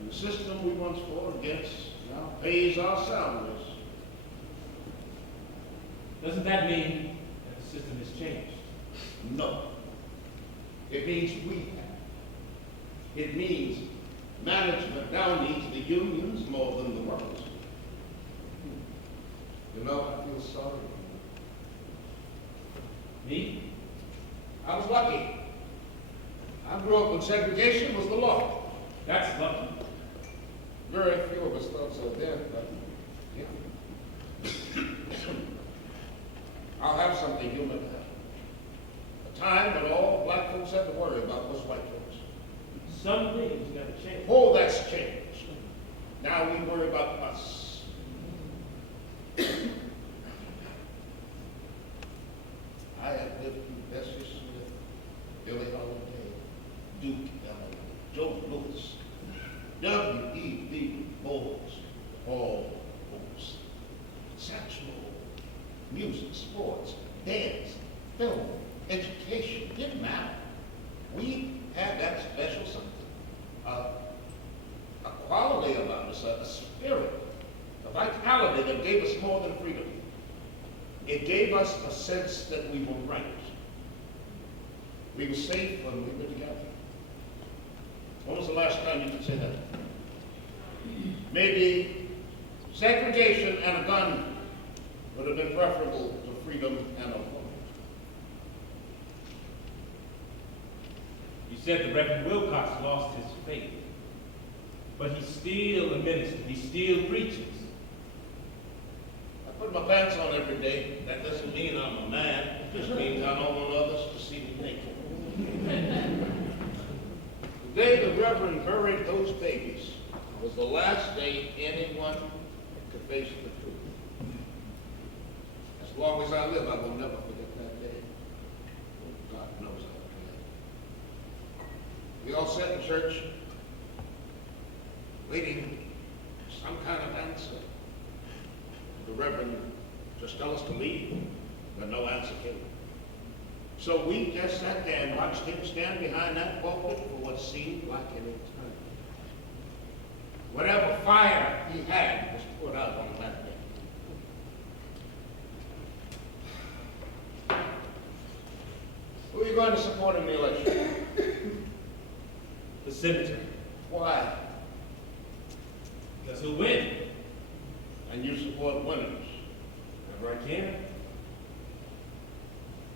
And the system we once fought against now pays our salaries. Doesn't that mean that the system has changed? No. It means we have. It means management now needs the unions more than the workers. You know, I feel sorry for you. Me? I was lucky. I grew up when segregation was the law. That's lucky. Very few of us thought so then, but yeah. I'll have something human to have. A time when all black folks had to worry about was white folks. Some things gotta change. Oh, that's changed. Now we worry about us. quality about us, a spirit, a vitality that gave us more than freedom. It gave us a sense that we were right. We were safe when we were together. When was the last time you could say that? Maybe segregation and a gun would have been preferable to freedom and a woman. You said the Reverend Wilcox lost his faith, but he's still a minister. He still preaches. I put my pants on every day. That doesn't mean I'm a man. It just means I don't want others to see me naked. The day the Reverend buried those babies was the last day anyone could face the truth. As long as I live, I will never forget that day. God knows I will. We all sat in church, waiting for some kind of answer. The Reverend just tell us to leave, but no answer came. So we just sat there and watched him stand behind that pulpit for what seemed like an eternity. Whatever fire he had was poured out on that day. Who are you going to support in the election? The senator. Why? Because he'll win. And you support winners. Whenever I can.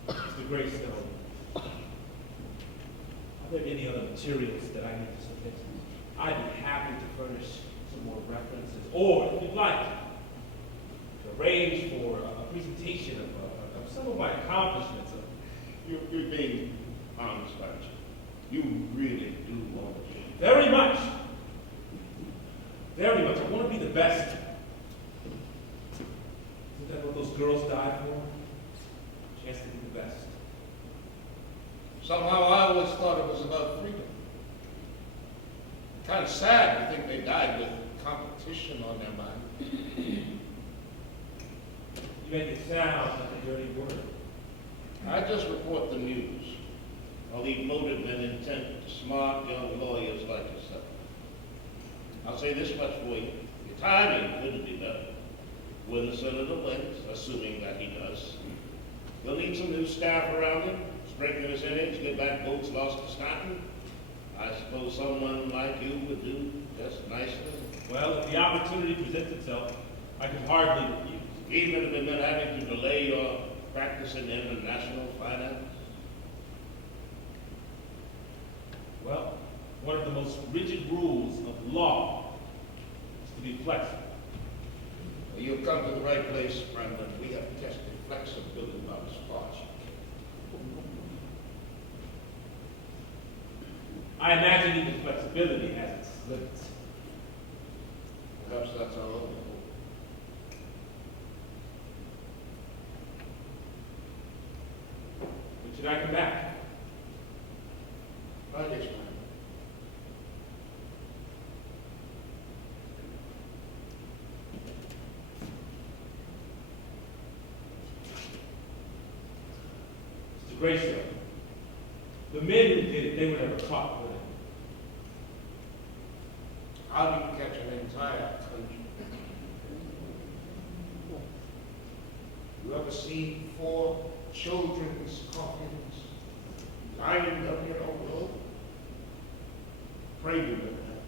Mr. Greystone, are there any other materials that I need to submit? I'd be happy to furnish some more references, or if you'd like, to arrange for a presentation of some of my accomplishments. You're being honest, aren't you? You really do want to change. Very much. Very much. I want to be the best. Isn't that what those girls died for? A chance to be the best. Somehow I always thought it was about freedom. Kind of sad to think they died with competition on their mind. You make it sound like a dirty word. I just report the news. I'll leave motive and intent to smart young lawyers like yourself. I'll say this much for you. Your timing couldn't be better. When the senator wins, assuming that he does, we'll need some new staff around him, strengthen his image, get back votes lost to Stanton. I suppose someone like you would do just nicely. Well, if the opportunity presents itself, I can hardly refuse. Even if it meant having to delay your practice in international finance. Well, one of the most rigid rules of law is to be flexible. Well, you've come to the right place, Brandon. We have tested flexibility about as far as you can. I imagine even flexibility has its limits. Perhaps that's our only hope. When should I come back? I guess, man. Mr. Greystone, the men who did it, they were never caught, were they? How do you catch an entire country? You ever see 4 children's coffins lined up here on the road? Pray you don't have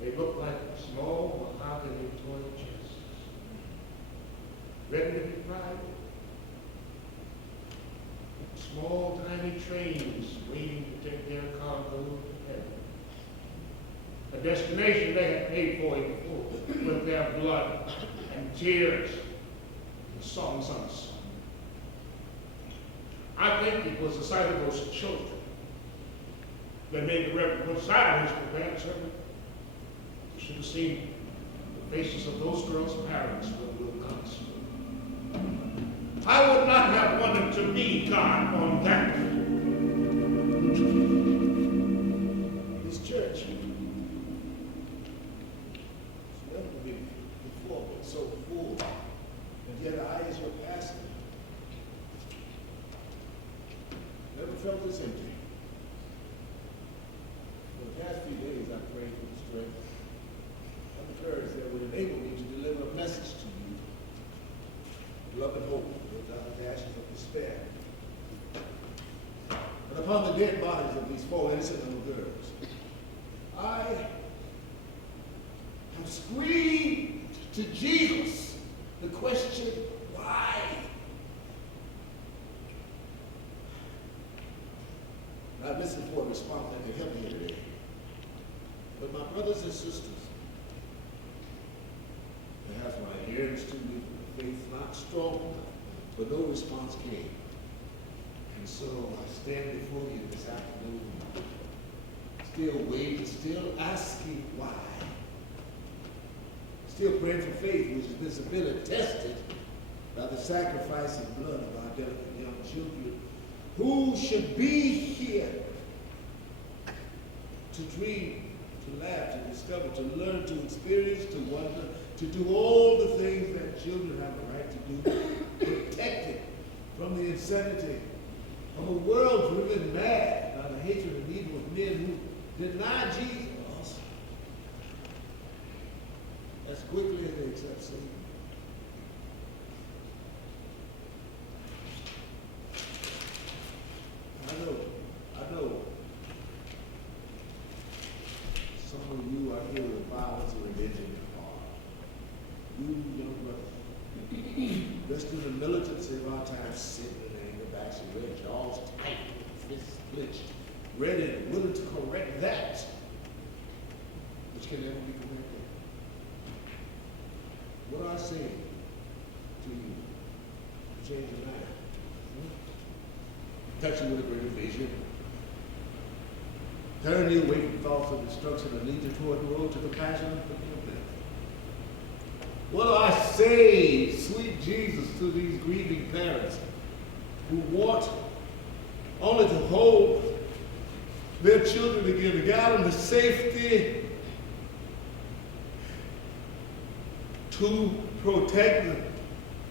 to. They look like small mahogany toy chests, ready to be fried. Small, tiny trains waiting to take their cargo to heaven. A destination they had paid for it before with their blood and tears and songs unsung. I think it was the sight of those children that made the Reverend put aside his prepared sermon. You should have seen the faces of those girls' parents when Will comes. I would not have wanted to be God on that day. This church, it's never been before been so full, and yet I, as your pastor, never felt this empty. For the past few days, I prayed for the 4 innocent little girls. I have screamed to Jesus the question, why? And I've listened for a response that can help me here today. But my brothers and sisters, perhaps my ears too weak, my faith not strong, but no response came. And so I stand before you this afternoon, still waiting, still asking why. Still praying for faith, which has been severely tested by the sacrificing blood of our delicate young children, who should be here to dream, to laugh, to discover, to learn, to experience, to wonder, to do all the things that children have a right to do, protected from the insanity of a world driven mad by the hatred and evil of men who deny Jesus as quickly as they accept Satan. I know some of you are here with violence and religion in heart. You, young brother, rescuing the militancy of our time, sitting in anger, backs and red, jaws tight, fists clenched, ready and willing to correct that which can never be corrected. What I say to you to change your life, touch you with a greater vision, turn you away from thoughts of destruction and lead you toward the road to compassion and forgiveness. What do I say, sweet Jesus, to these grieving parents who want only to hold their children again, to guide them to safety, to protect them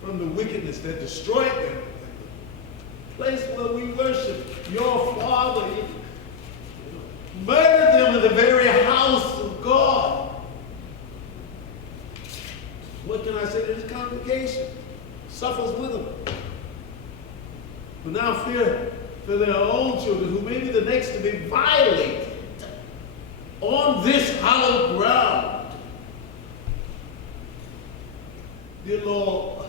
from the wickedness that destroyed them? Place where we worship your Father, you murdered them in the very house of God. What can I say to this congregation? Suffers with them. But now fear for their own children, who may be the next to be violated on this hallowed ground. Dear Lord,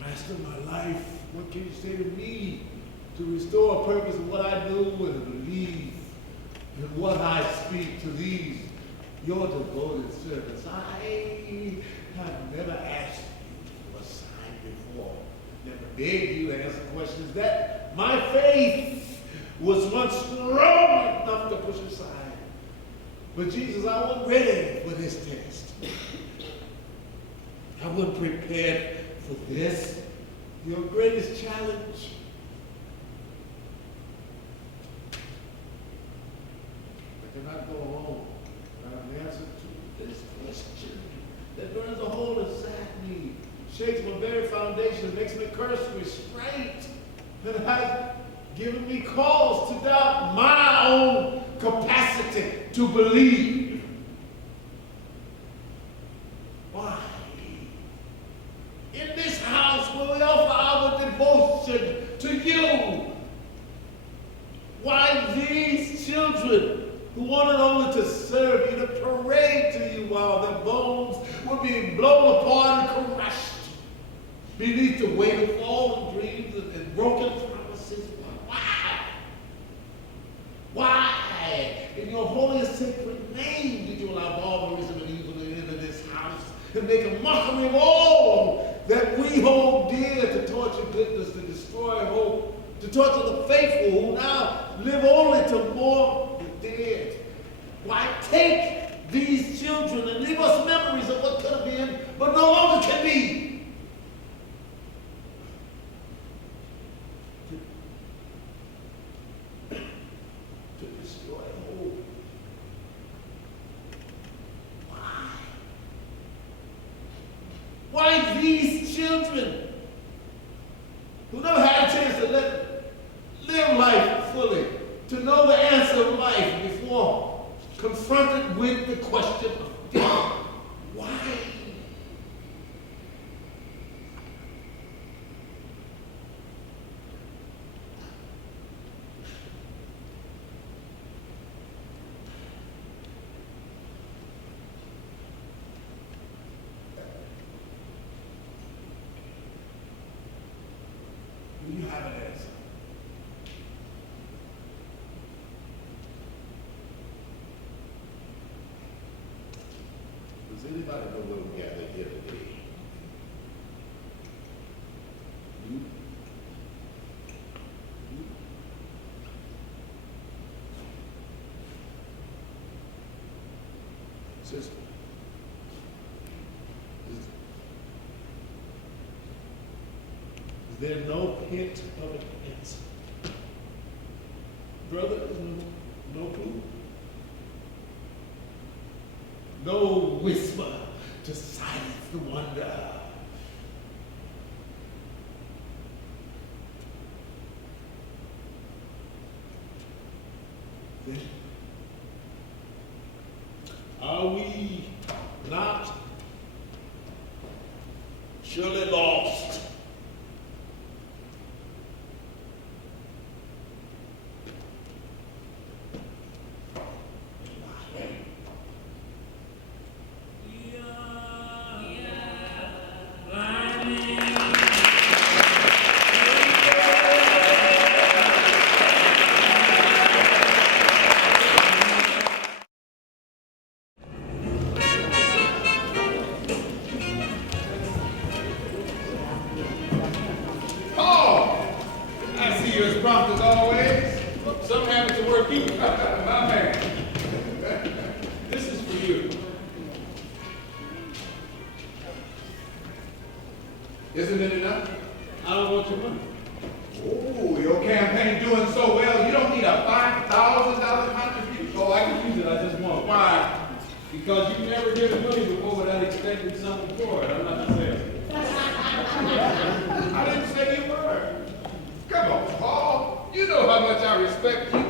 Master of my life, what can you say to me to restore a purpose of what I do and believe in what I speak to these, your devoted servants? I have never asked you for a sign before, never begged you to answer questions that my faith was once strong enough to push aside. But Jesus, I wasn't ready for this test. I wasn't prepared for this, your greatest challenge. I cannot go on without an answer to this question that burns a hole inside me, shakes my very foundation, makes me curse restraint, and has given me cause to doubt my own capacity to believe. Why? In this house where we offer our devotion to you, why these children who wanted only to serve you, to parade to you while their bones were being blown apart and crushed beneath the weight of fallen dreams and broken promises? Why? Why? In your holy and sacred name did you allow barbarism and evil to enter this house and make a mockery of all that we hold dear, to torture goodness, to destroy hope, to torture the faithful who now live only to mourn the dead? Why take these children and leave us memories of what could have been, but no longer can be? To destroy hope. Why? Why these children who never had a chance to live life fully, to know the answer of life before confronted with the question of death? Why? Does anybody know where we gathered here today? You? Sister, is there no hint of an answer? Brother, no clue? No whisper to silence the wonder? Then, are we not surely lost? Oh, I see you as prompt as always. Some habits of work you. My man. This is for you. Isn't it enough? I don't want your money. Oh, your campaign doing so well, you don't need a $5,000 contribution. Oh, I can use it, I just want. Why? Because you've never given money before without expecting something for it. I'm not the same. I didn't say you were. Come on, Paul. You know how much I respect you.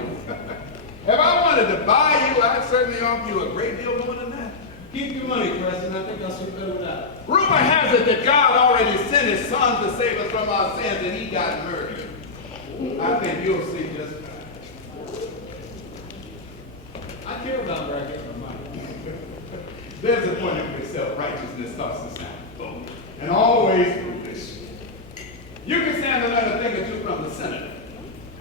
If I wanted to buy you, I'd certainly offer you a great deal more than that. Keep your money, Preston. I think I'll sleep better without it. Rumor has it that God already sent his son to save us from our sins and he got murdered. I think you'll see just fine. I care about where I get my money. There's a point in which self-righteousness starts to sound bold and always foolish. You can stand another thing or two from the senator.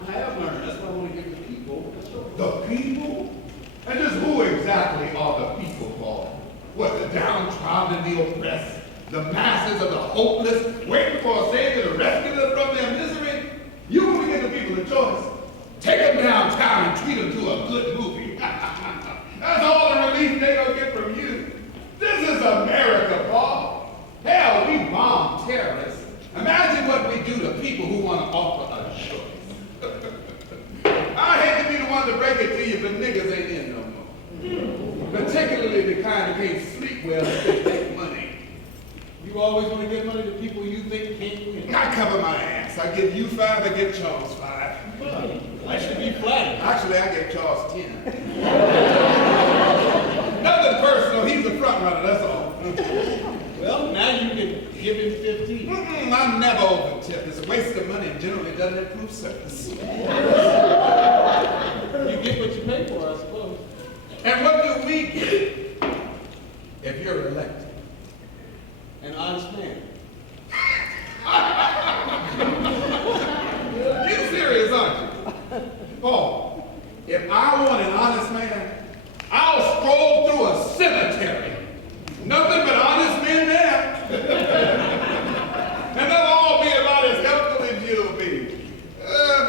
I have learned. That's what I want to give the people. The people? And just who exactly are the people, Paul? What, the downtrodden, the oppressed, the masses of the hopeless, waiting for a savior to rescue them from their misery? You want to give the people a choice. Take them downtown and treat them to a good movie. That's all the relief they're going to get from you. This is America, Paul. Hell, we bomb terrorists. Imagine what we do to people who want to offer a choice. I hate to be the one to break it to you, but niggas ain't in no more. Particularly the kind who can't sleep well if they make money. You always want to give money to people you think can't win. I cover my ass. I give you 5, I give Charles 5. Well, I should be flattered. Actually, I gave Charles 10. Nothing personal. He's the front runner, that's all. Well, now you can give him 15. I never overtip. It's a waste of money and generally doesn't improve service. You get what you pay for, I suppose. And what do we get if you're elected? An honest man. You're serious, aren't you? Paul, if I want an honest man, I'll stroll through a cemetery. Nothing but honest men there. And they'll all be about as helpful as you'll be.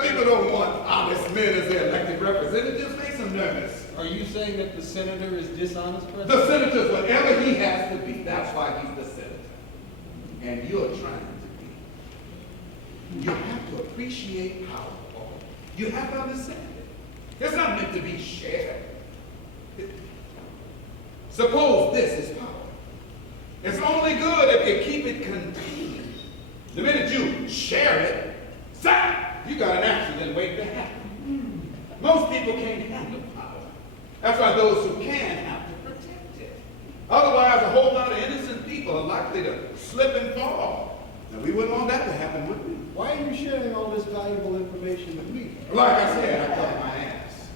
People don't want honest men as their elected representatives. Makes them nervous. Are you saying that the senator is dishonest, President? The senator's whatever he has to be. That's why he's the senator. And you're trying to be. You have to appreciate power, Paul. You have to understand it. It's not meant to be shared. Suppose this is power. It's only good if you keep it contained. The minute you share it, zap, you got an accident waiting to happen. Most people can't handle power. That's why those who can have to protect it. Otherwise, a whole lot of innocent people are likely to slip and fall. And we wouldn't want that to happen, would we? Why are you sharing all this valuable information with me? Like I said, I cover my ass.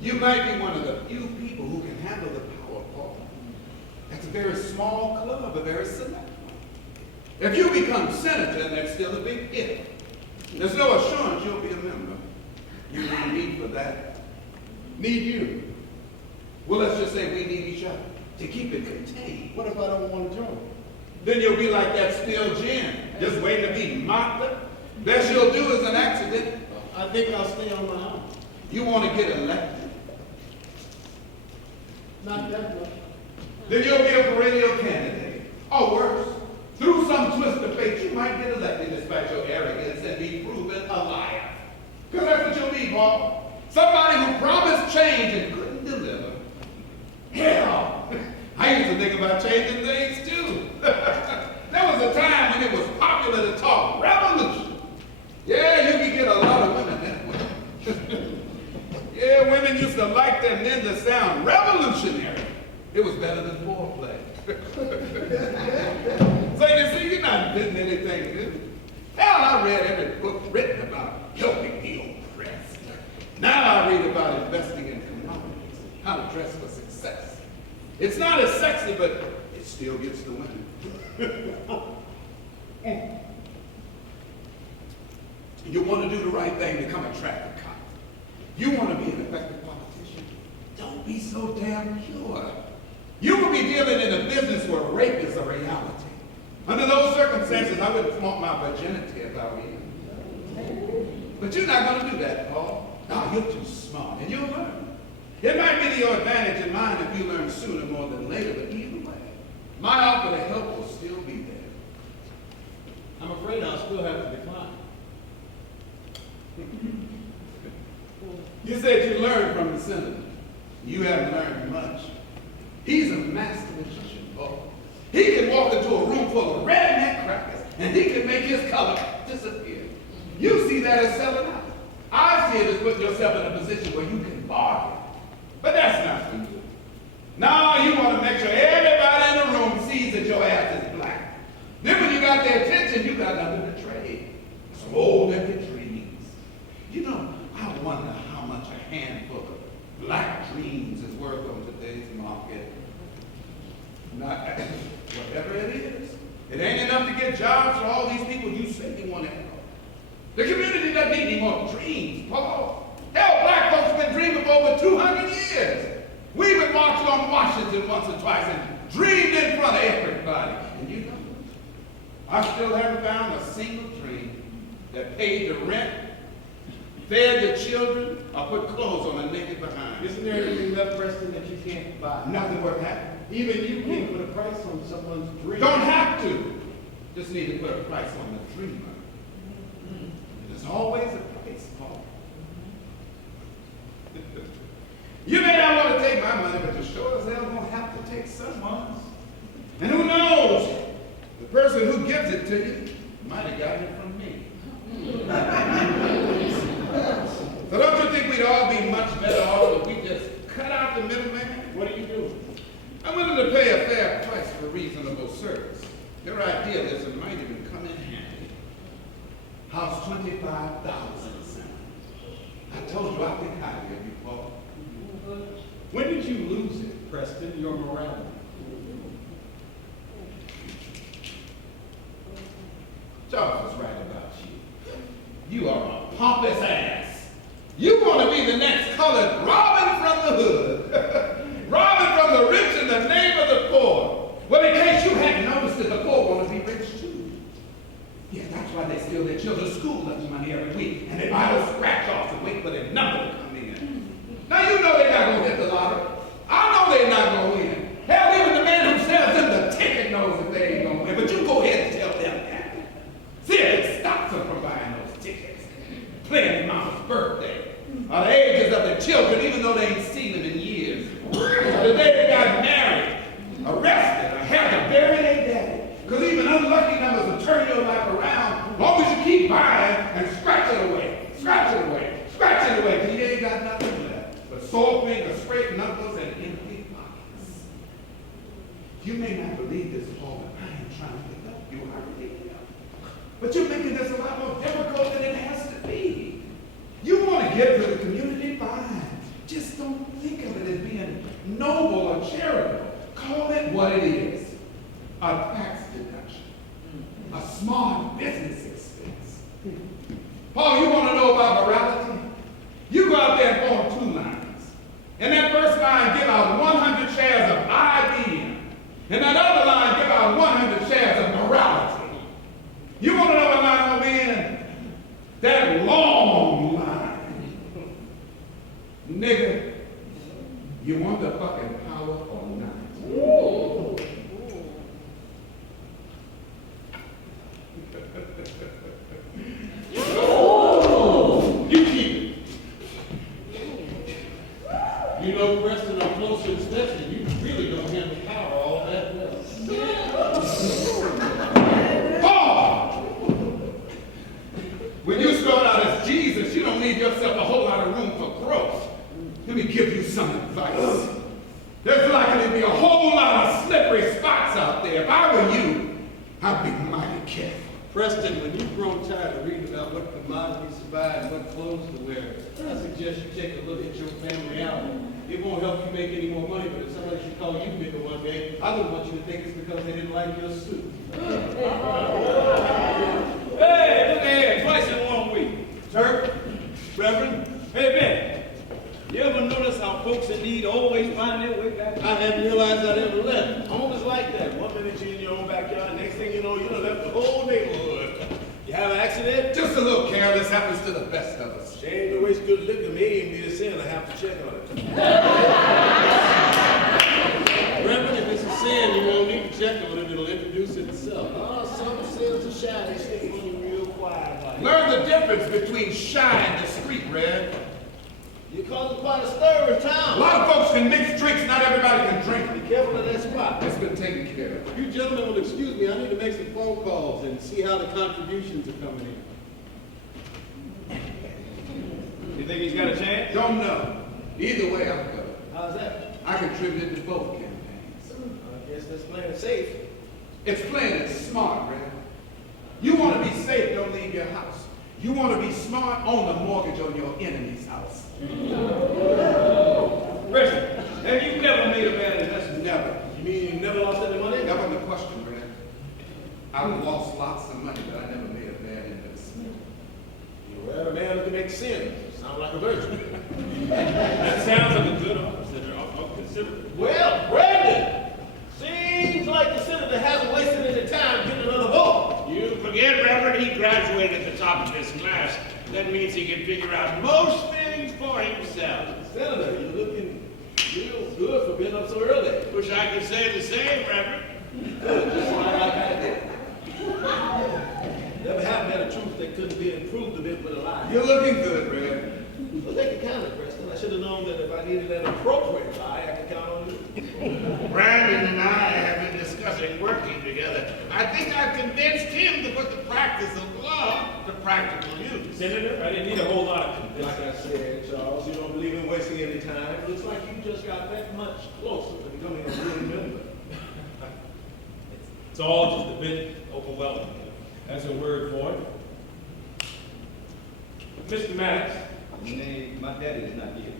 You might be one of the few people who can handle the power, Paul. That's a very small club, a very select one. If you become senator, that's still a big if. There's no assurance you'll be a member. You need me for that. Need you. Well, let's just say we need each other. to keep it contained. What if I don't want to join? Then you'll be like that still gin, just waiting to be mopped up. Best you'll do is an accident. I think I'll stay on my own. You want to get elected. Not that much. Then you'll be a perennial candidate. Or worse, through some twist of fate, you might get elected despite your arrogance and be proven a liar. Because that's what you'll be, Paul. Somebody who promised change and couldn't deliver. Hell, I used to think about changing things too. There was a time when it was popular to talk revolution. Yeah, you could get a lot of women that way. Yeah, women used to like their men to sound revolutionary. It was better than foreplay. So you see, you're not getting anything new. Hell, I read every book written about helping the oppressed. Now I read about investing in commodities, how to dress for success. It's not as sexy, but it still gets the women. You want to do the right thing, become a traffic cop. You want to be an effective politician. Don't be so damn pure. You will be dealing in a business where rape is a reality. Under those circumstances, I wouldn't flaunt my virginity if I were you. But you're not going to do that, Paul. No, you're too smart, and you'll learn. It might be to your advantage in mine if you learn sooner more than later, but either way, my offer to help will still be there. I'm afraid I'll still have to decline. You said you learned from the senator. You haven't learned much. He's a master magician, Paul. He can walk into a room full of redneck crackers, and he can make his color disappear. You see that as selling out. I see it as putting yourself in a position where you can bargain. But that's not for you. No, you want to make sure everybody in the room sees that your ass is black. Then when you got their attention, you got nothing to trade. Some old empty dreams. You know, I wonder how much a handful of black dreams is worth on today's market. Not, whatever it is. It ain't enough to get jobs for all these people you say you want to help. The community doesn't need any more dreams, Paul. Hell, black folks have been dreaming for over 200 years. We even marched on Washington once or twice and dreamed in front of everybody. And you know, I still haven't found a single dream that paid the rent, fed the children, or put clothes on a naked behind. Isn't there anything left, Preston, that you can't buy? Nothing worth having. Even you can't put a price on someone's dream. Don't have to. Just need to put a price on the dreamer. There's always a price, Paul. You may not want to take my money, but you sure as hell gonna have to take someone's. And who knows? The person who gives it to you might have gotten it from me. So don't you think we'd all be much better off if we just cut out the middleman? What do you do? I'm willing to pay a fair price for reasonable service. Your idealism might even come in handy. How's 25,000 sound? I told you I think highly of you, Paul. When did you lose it, Preston, your morality? Charles was right about you. You are a pompous ass. You want to be the next colored Robin from the hood. Robin from the rich and the name of the poor. Well, in case you hadn't noticed that the poor want to be rich too. Yeah, that's why they steal their children's school lunch money every week, and they buy those scratch-offs and wait for their number to come in. Now you know they're not going to hit the lottery. I know they're not going to win. Hell, even the man who sells them the ticket knows that they ain't going to win, but you go ahead and tell them that. See if it stops them from buying those tickets, playing mama's birthday, or the ages of their children, even though they ain't seen them in years. The day they got married, arrested, or had to bury their daddy. Because even unlucky numbers will turn your life around as long as you keep buying and scratch it away, scratch it away, scratch it away, till you ain't got nothing left but sore fingers, straight knuckles, and empty pockets. You may not believe this, Paul, but I am trying to help you. I really am. But you're making this a lot more difficult than it has to be. You want to give to the community, fine. Just don't think of it as being noble or charitable. Call it what it is. A tax deduction. A smart business expense. Paul, you want to know about morality? You go out there and form 2 lines. In that first line, give out 100 shares of IBM. And that other line give out 100 shares of morality. You want to know what line I'm in? That long line. Nigga, you want the fucking power or not? Ooh. You keep it. You know, Preston, on closer inspection, you really don't handle power all that well. Paul! When you start out as Jesus, you don't leave yourself a whole lot of room for growth. Let me give you some advice. There's likely to be a whole lot of slippery spots out there. If I were you, I'd be mighty careful. Preston, when you've grown tired of reading about what commodities to buy and what clothes to wear, I suggest you take a look at your family album. It won't help you make any more money, but if somebody should call you bigger one day, I wouldn't want you to think it's because they didn't like your suit. Hey, look ahead, twice in 1 week. Turk, Reverend, Hey, Ben, you ever notice how folks in need always find their way back? I hadn't realized I'd ever left. Home is like that. 1 minute you're in your own backyard, next thing you know, you done left the whole neighborhood. You have an accident? Just a little careless happens to the best of us. Shame to waste good liquor may even be a sin. I have to check on it. Reverend, if it's a sin, you won't need to check on it. It'll introduce itself. Oh, some sins are shy. They stay real quiet about it. Learn the difference between shy and discreet, Red. You're causing quite a stir in A town. lot of folks can mix drinks, not everybody can drink. Be careful of that spot. It's been taken care of. You gentlemen will excuse me. I need to make some phone calls and see how the contributions are coming in. You think he's got a chance? Don't know. Either way, I'm good. How's that? I contributed to both campaigns. I guess that's playing it safe. It's playing it smart, Red. You want to be safe, don't leave your house. You want to be smart, own the mortgage on your enemy's house. Richard, have you never made a bad investment? Never. You mean you never lost any money? Never the question, Red. I've lost lots of money, but I never made a bad investment. Well, a man can make sin. Sound like a virgin. That sounds like a good officer. I'll consider it. Well, Brandon, seems like the senator hasn't wasted any time getting another vote. You forget, Reverend, he graduated at the top of his class. That means he can figure out most things for himself. Senator, you're looking real good for being up so early. Wish I could say the same, Reverend. Just like I did. Never have had a truth that couldn't be improved a bit with a lie. You're looking good, Red. Well, take the counter, Preston. I should have known that if I needed an appropriate lie, I could count on you. Brandon and I have been discussing working together. I think I've convinced him to put the practice of law to practical use. Senator, I didn't need a whole lot of convincing. Like I said, Charles, you don't believe in wasting any time. Looks like you just got that much closer to becoming a real member. It's all just a bit overwhelming. That's a word for it. Mr. Maddox. My daddy is not here.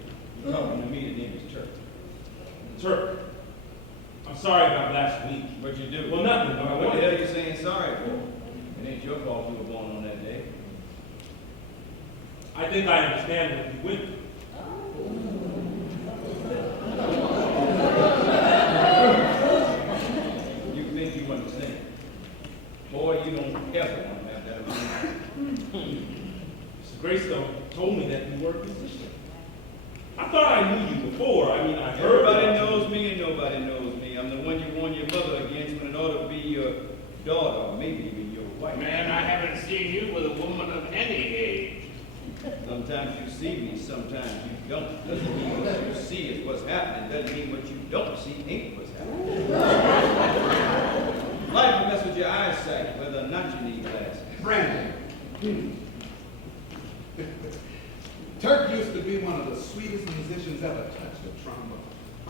He's talking to me, the name is Turk. Turk. I'm sorry about last week. What'd you do? Well, nothing, but I What the wanted hell to... are you saying sorry for? It ain't your fault you were born on that day. I think I understand what you went through. You think you understand. Boy, you don't ever want to have that around. Mr. Greystone told me that you were a musician. I thought I knew you before. I mean, I heard... Everybody about you. knows me and nobody knows me. I'm the one you warn your mother against when it ought to be your daughter or maybe even your wife. Man, I haven't seen you with a woman of any age. Sometimes you see me, sometimes you don't. Doesn't mean what you see is what's happening. Doesn't mean what you don't see ain't what's happening. Life will mess with your eyesight, whether or not you need glasses. Brandon. Turk used to be one of the sweetest musicians ever touched a trombone.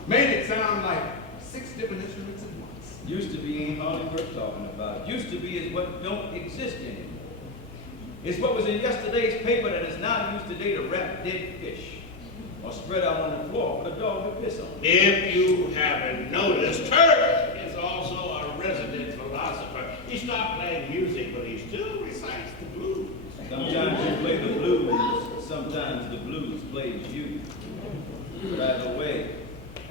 Made it sound like 6 different instruments at once. Used to be ain't hardly worth talking about. Used to be is what don't exist anymore. It's what was in yesterday's paper that is now used today to wrap dead fish or spread out on the floor for the dog to piss on. If you haven't noticed, Turk is also a resident philosopher. He stopped playing music, but he still recites the blues. Sometimes you play the blues, sometimes the blues plays you. But either way,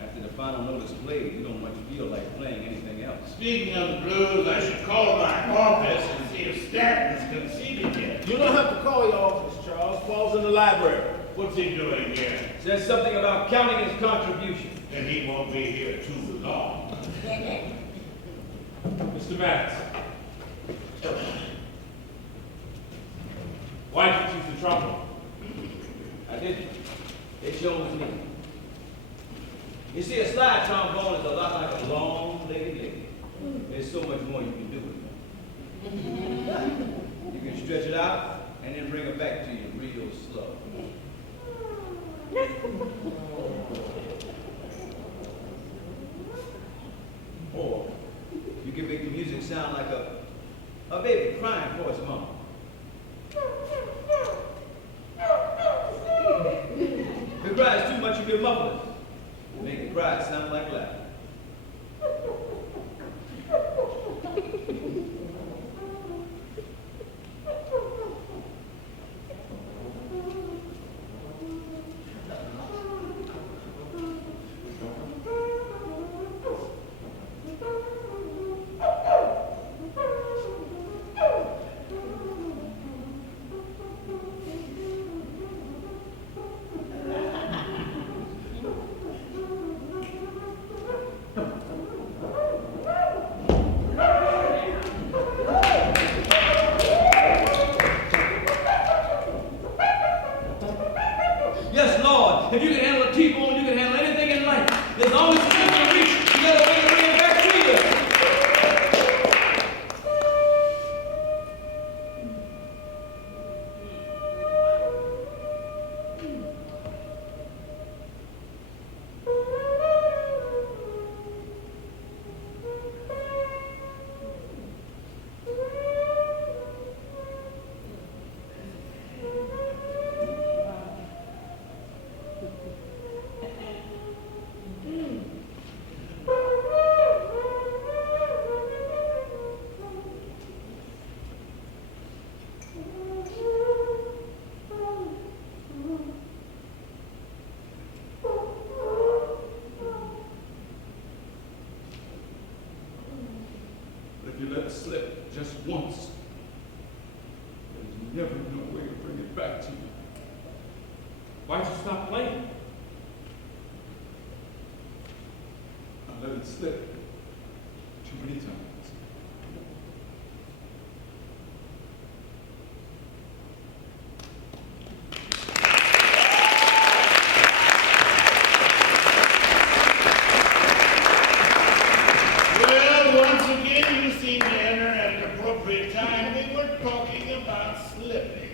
after the final note is played, you don't much feel like playing anything Speaking of the blues, I should call my office and see if Stanton's conceded yet. You don't have to call your office, Charles. Paul's in the library. What's he doing here? Says something about counting his contribution. And he won't be here too long. Mr. Maddox. Why did you choose the trombone? I didn't. They chose me. You see, a slide trombone is a lot like a long-legged lady. There's so much more you can do with it. You can stretch it out and then bring it back to you real slow. Or you can make the music sound like a baby crying for its mom. If it cries too much, you can muffle it. Make it cry sound like laughter. Yes, Lord. If you can handle a T-bone, you can handle anything in life. There's always something to reach. You got a way to bring it back to you. If you let it slip just once, there's never no way to bring it back to you. Why'd you stop playing? I let it slip too many times. Well, once again, you seem to enter at an appropriate time. We were talking about slipping.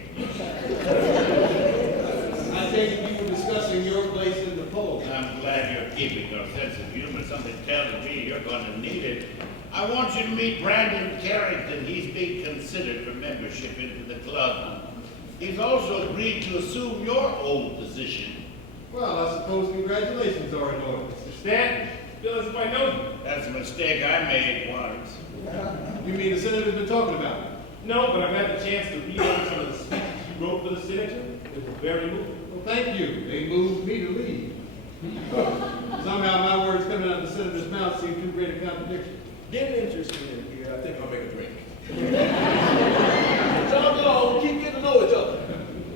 I take it you were discussing your place in the poll. I'm glad you're keeping your sense of humor. Something tells me you're going to need it. I want you to meet Brandon Carrington. He's being considered for membership into the club. He's also agreed to assume your old position. Well, I suppose congratulations are in order. Mr. Stanton, feel as if I know you. That's a mistake I made once. You mean the senator's been talking about it? No, but I've had the chance to read over some of the speeches you wrote for the senator. It was very moving. Well, thank you. They moved me to leave. Somehow my words coming out of the senator's mouth seem too great a contradiction. Getting interested in here. I think I'll make a drink. Y'all go on. Keep getting to know each other.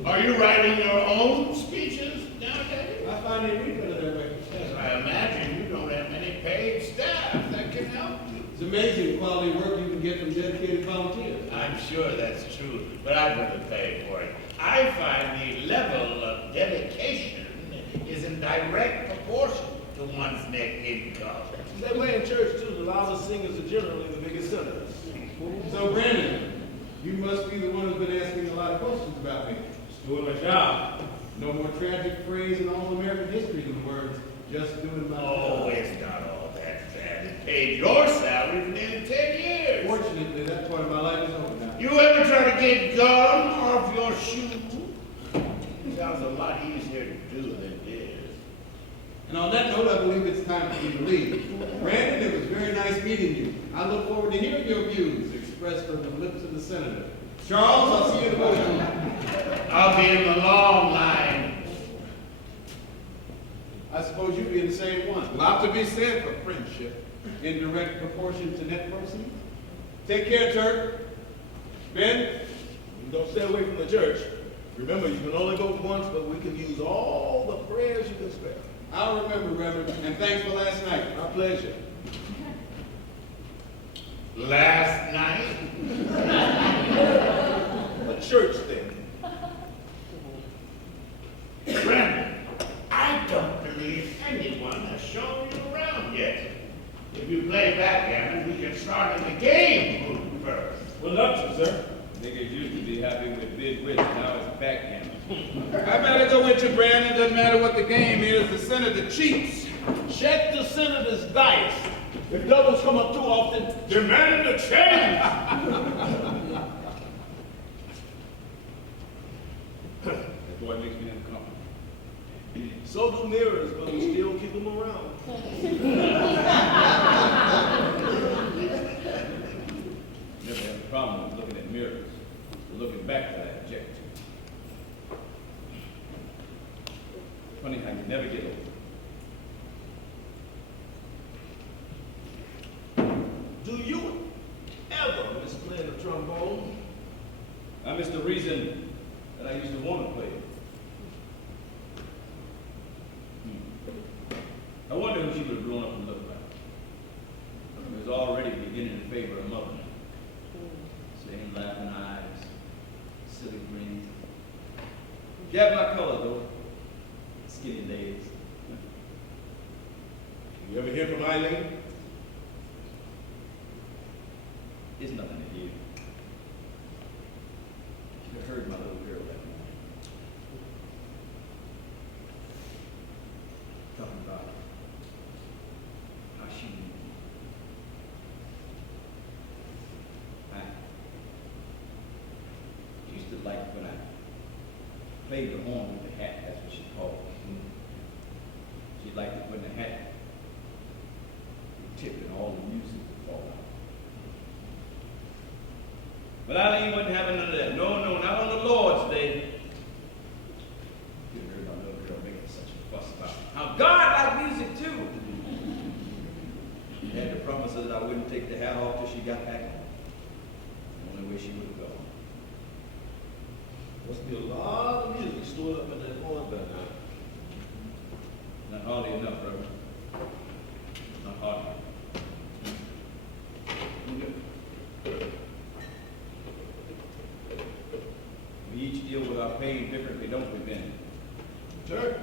Are you writing your own speeches nowadays? I find they read better that way. Yes, I imagine you don't have many paid staff that can help you. It's amazing the quality of work you can get from dedicated volunteers. I'm sure that's true, but I wouldn't pay for it. I find the level of dedication is in direct proportion to one's net income. That way in church, too, the loudest singers are generally the biggest sinners. So, Brandon, you must be the one who's been asking a lot of questions about me. Just doing my job. No more tragic phrase in all American history than the words, just doing my Oh, job. it's not all that bad. It paid your salary for nearly 10 years. Fortunately, that part of my life is over now. You ever try to get gum off your shoe? Sounds a lot easier to do than it is. And on that note, I believe it's time for you to leave. Brandon, it was very nice meeting you. I look forward to hearing your views expressed from the lips of the senator. Charles, I'll see you in the voting room. I'll be in the long line. I suppose you'd be in the same one. A lot to be said for friendship. in direct proportion to net proceeds. Take care, Turk. Ben? You don't stay away from the church. Remember, you can only go once, but we can use all the prayers you can spare. I'll remember, Reverend, and thanks for last night. My pleasure. Last night? A church thing. Brandon, I don't believe anyone has shown you around yet. If you play backgammon, we can start in the game room first. Well, up to, sir. Niggas used to be happy with bid whist, now it's backgammon. I better go with you, Brandon. Doesn't matter what the game is. The senator cheats. Check the senator's dice. If doubles come up too often, Demand a change! That boy makes me uncomfortable. so do mirrors, but we still keep them around. Never had a problem with looking at mirrors. But looking back to that object. Funny how you never get over. Do you ever miss playing the trombone? I miss the reason that I used to want to play it. I wonder who she would have grown up and looked like. It was already beginning to favor her mother. Same laughing eyes, silly grins. She had my color though. Skinny legs. You ever hear from Eileen? It's nothing to you. You heard my little girl that morning. Talking about how she used to like when I played the horn with the hat, that's what she called it. She liked it when the hat would tip and all the music would fall out. But Eileen wasn't having none of that. No, no, not on the Lord's Day. You could have heard my little girl making such a fuss about how God liked music too. She had to promise her that I wouldn't take the hat off till she got back home. The only way she would go. Must be a lot of music stored up in that horn by now. Not hardly enough, brother. Not hardly. We each deal with our pain differently, don't we, Ben? Turk,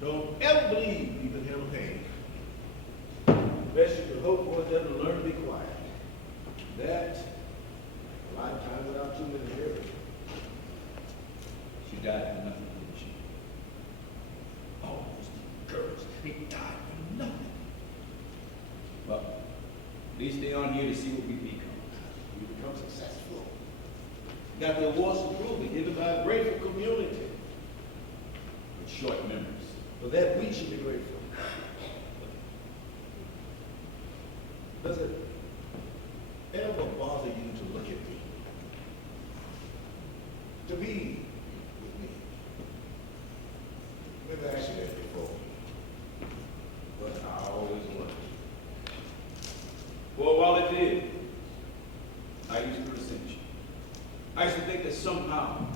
don't ever believe you can handle pain. Best you can hope for is them to learn to be quiet. That, a lifetime without too many hearers. She died for nothing, didn't she? All those girls, they died for nothing. Well, at least they aren't here to see what we become. We become successful. Got the awards to prove it, given by a grateful community. With short memories. For that, we should be grateful. Does it ever bother you to look at me? To be with me? Maybe I asked you that before. But I always wondered. Well, while it did, I used to resent you. I used to think that somehow,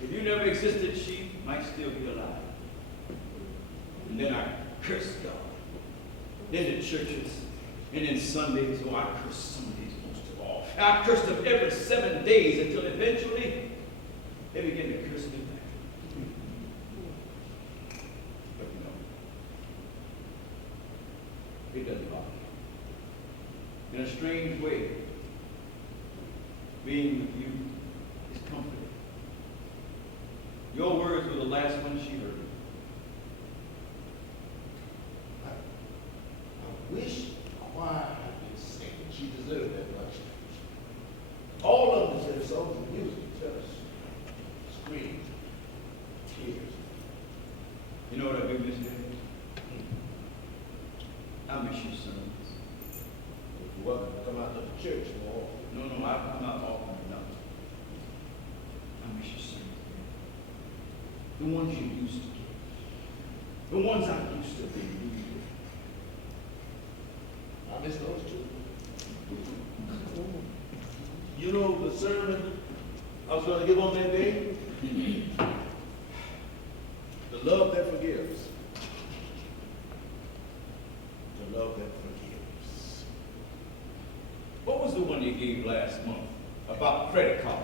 if you never existed, she might still be alive. And then I cursed God. Then the churches, and then Sundays, oh, I cursed Sundays most of all. I cursed them every 7 days until eventually they began to curse me back. But you know, it doesn't bother me. In a strange way, being with you is comforting. Your words were the last ones she heard. I wish the choir had been singing. She deserved that much. All of them deserve songs and music, just screams, tears. You know what I do miss, James? I miss your sons. You're welcome to come out to the church more often. No, I'm not often enough. I miss your sons. The ones you used to get. The ones I used to be with. I miss those two. You know the sermon I was going to give on that day? The love that forgives. The love that forgives. What was the one you gave last month about credit cards?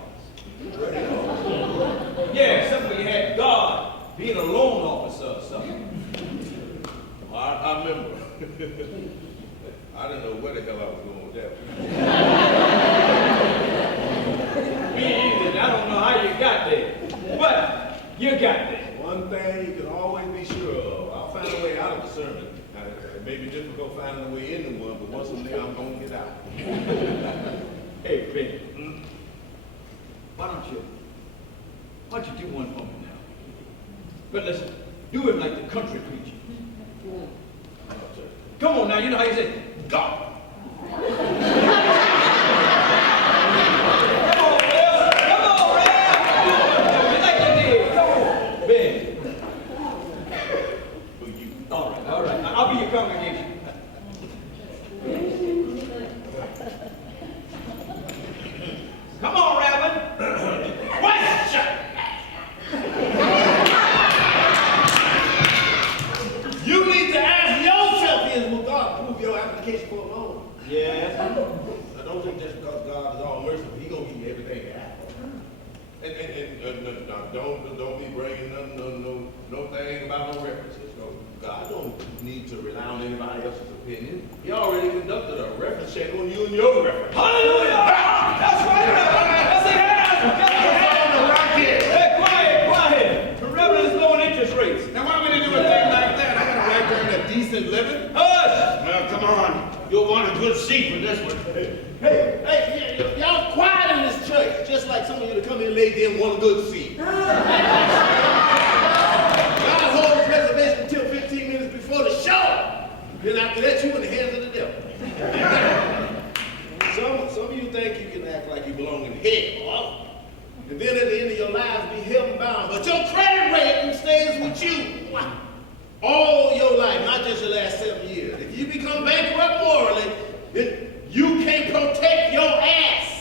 Yeah, something you had God being a loan officer or something. I remember. I didn't know where the hell I was going with that one. Me either. I don't know how you got there, but you got there. One thing you can always be sure of, I'll find a way out of the sermon. It may be difficult finding a way into one, but once I'm there, I'm going to get out. Hey, Ben, why don't you do one for me now? But listen, do it like the country preacher. Come on now, you know how you say, God. Come on, Bill. Come on, Ray. You like you did. Come on, Ben. For you. All right. I'll be your congregation. Come on, Rabbit. Question! You need to ask yourself is, will God approve your application for a loan? Yes. I don't think just because God is all merciful, He gonna give you everything you ask for. And don't be bringing no thing about no references. No, God don't need to rely on anybody else's opinion. He already conducted a reference check on you and your reference. Hallelujah! That's right, Reverend. That's it. Hey, quiet. The Reverend is low on interest rates. Now, why would they do a thing like that? I got a right to earn a decent living. Hush! Well, come on. You'll want a good seat for this one. Hey, y'all quiet in this church, just like some of you to come here late didn't want a good seat. God holds reservation until 15 minutes before the show. Then after that, you in the hands of the devil. Some of you think you can act like you belong in hell, and then at the end of your lives be held bound. But your credit rating stays with you all your life, not just your last 7 years. If you become bankrupt morally, then you can't protect your ass.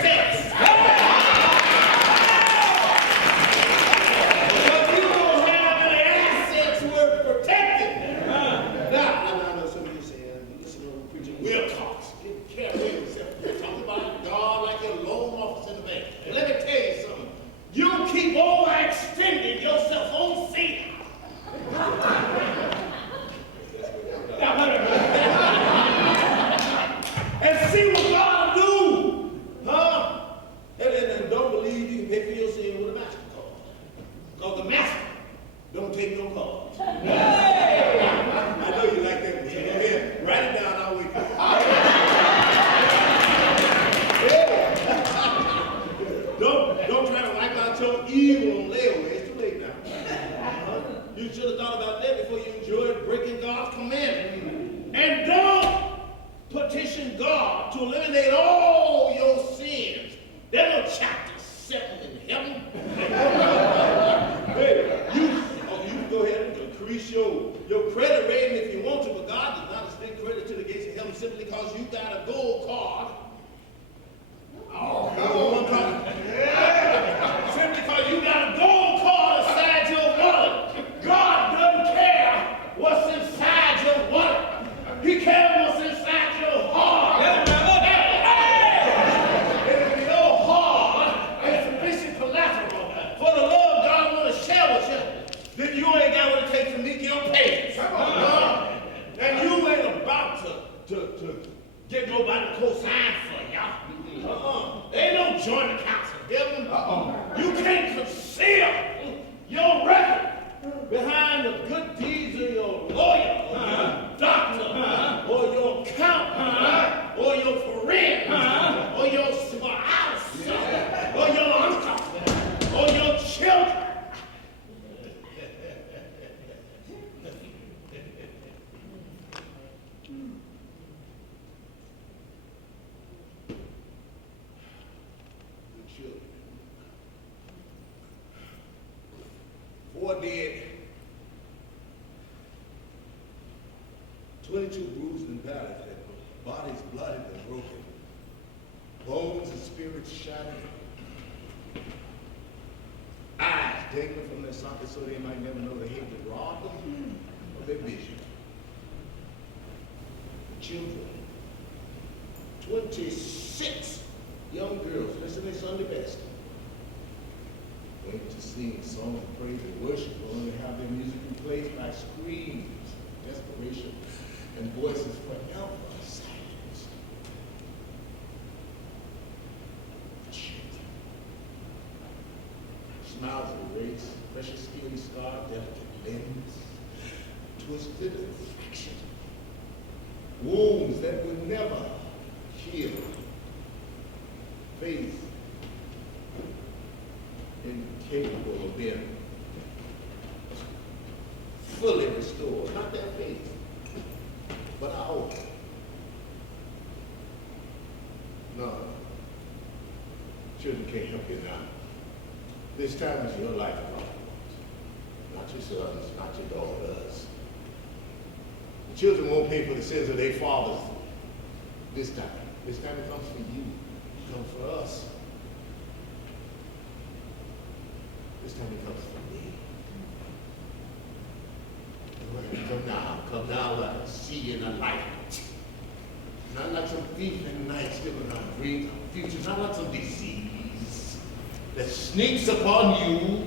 Sex. But you don't have any assets worth protecting. Now, I know some of you saying, listen to the preacher, Will Cox, get careful of yourself. You're talking about God like your loan officer in the bank. And let me tell you something. You keep overextending yourself on sin. And see what God will do. Huh? And don't believe you can pay for your sin with a MasterCard. Because the master don't take no cards. Hey! I know you like that one, so go ahead. Write it down, I'll wait. Don't try to wipe out your evil on layaway. It's too late now. You should have thought about that before you enjoyed breaking God's commandment. And don't petition God to eliminate all your sins. There's no chapter 7 in heaven. Hey, you can go ahead and increase your credit rating if you want to, but God does not extend credit to the gates of heaven simply because you got a gold card. Oh, come on, simply because you got a gold card inside your wallet. God doesn't care what's inside your wallet. He cares what's inside your heart. And if your heart is sufficient collateral for the love God wants to share with you, then you ain't got what it takes to meet your payments. And you ain't about to get nobody to co-sign for y'all. They don't join the council of heaven. You can't conceal your record behind the good deeds of your lawyer, or your doctor, or your accountant, or your friend, or your spouse, or your uncle, or your children. Four dead, 22 bruised and battered, their bodies bloodied and broken, bones and spirits shattered, eyes dangling from their sockets so they might never know the hate that robbed them of their vision. Children, 26 young girls, listen to Sunday best, went to sing songs of praise and worship, only to have their music replaced by screams, desperation, and voices forever silenced. Children, smiles erased, precious skin scarred, delicate limbs, twisted and fractured, wounds that would never heal, faith incapable of being fully restored, not their faith, but ours. No, children can't help you now. This time is your life, not your sons, not your daughters. The children won't pay for the sins of their fathers this time. This time it comes for you, it comes for us. This time it comes for me. Come now, let us see in the light. Not like some thief in the night stealing our dreams, our future, not like some disease that sneaks upon you,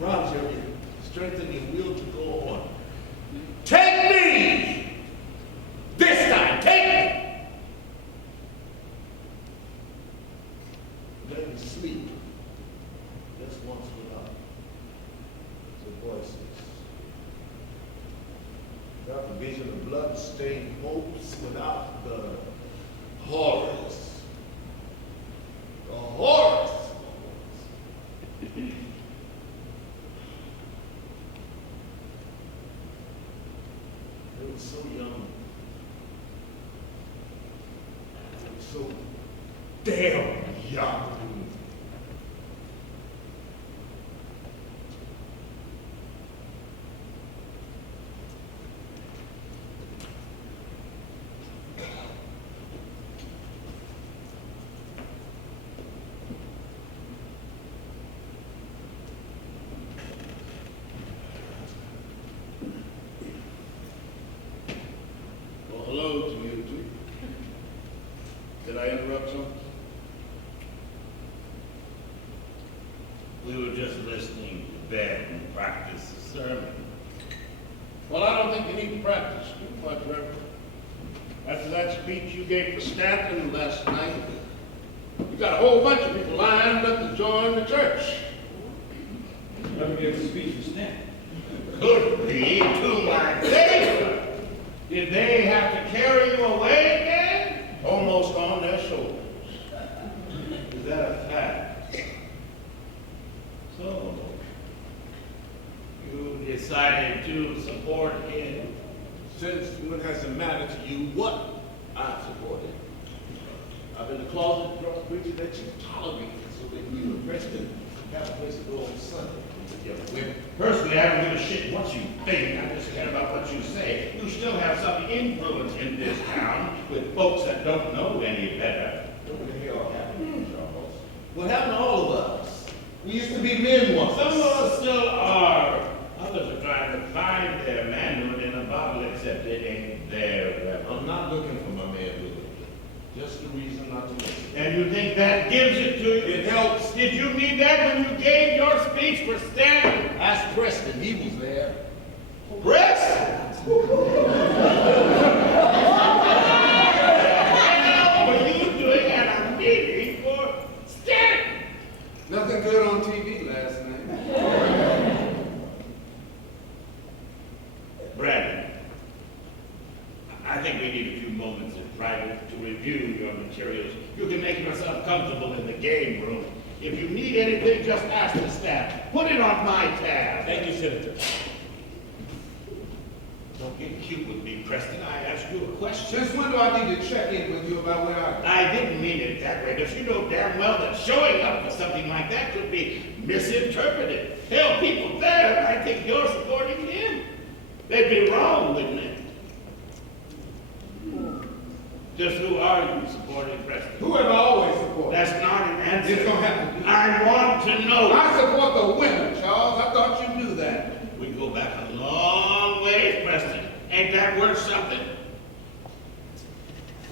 robs your strength and your will to go on. Take me! This time, take me! Let me sleep just once without the voices, without the vision of blood-stained hopes, without the horrors. The horrors! They were so young. They were so damn young. Hello to you two. Did I interrupt something? We were just listening to Ben practice the sermon. Well, I don't think you need to practice too much, Reverend. After that speech you gave for Stanton last night, you got a whole bunch of people lined up to join the church. Let me give a speech for Stanton. Could be to my favor. Did they have to carry you away again? Almost on their shoulders. Is that a fact? So, you decided to support him? Since when has it mattered to you what I supported? I've been the closet drug preacher that you tolerated so that you and Preston have a place to go on Sunday with the other women. Personally, I don't give a shit what you think. I just care about what you say. You still have some influence in this town with folks that don't know any better. What the hell happened to Charles? What happened to all of us? We used to be men once. Some of us still are. Others are trying to find their manhood in a bottle, except it ain't there. I'm not looking for my manhood. Just a reason not to listen. And you think that gives it to you? It helps. Did you need that when you gave your speech for Stanton? Ask Preston, he was there. Preston? What were you doing at a meeting for Stanton? Nothing good on TV last night. Brandon, I think we need a few moments in private to review your materials. You can make yourself comfortable in the game room. If you need anything, just ask the staff. Put it on my tab. Thank you, Senator. Don't get cute with me, Preston. I asked you a question. Since when do I need to check in with you about where I am? I didn't mean it that way, but you know damn well that showing up for something like that could be misinterpreted. Hell, people there might think you're supporting him. They'd be wrong, wouldn't they? Just who are you supporting Preston? Who have I always supported? That's not an answer. It's gonna have to be. I want to know. I support the women, Charles. I thought you knew that. We go back a long ways, Preston. Ain't that worth something?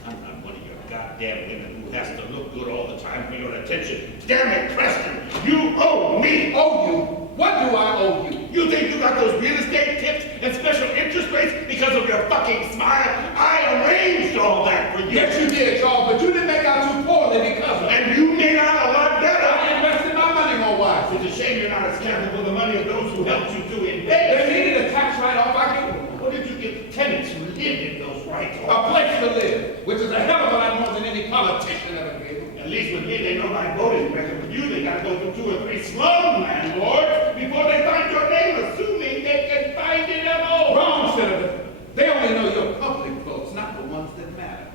I'm not one of your goddamn women who has to look good all the time for your attention. Damn it, Preston! You owe me! Owe you? What do I owe you? You think you got those real estate tips and special interest rates because of your fucking smile? I arranged all that for you. Yes, you did, Charles, but you didn't make out too poorly because of it. And you made out a lot better. I invested my money more wisely. It's a shame you're not as careful with the money of those who helped you to They invest. needed a tax write-off. I could. What did you give tenants who lived in those rights? A place to live, which is a hell of a lot more than any politician ever gave. At least with me, they know my voting record. With you, they gotta go through 2 or 3 slum landlords before they find your name, assuming they can find it at all. Wrong, Senator. They only know your public votes, not the ones that matter.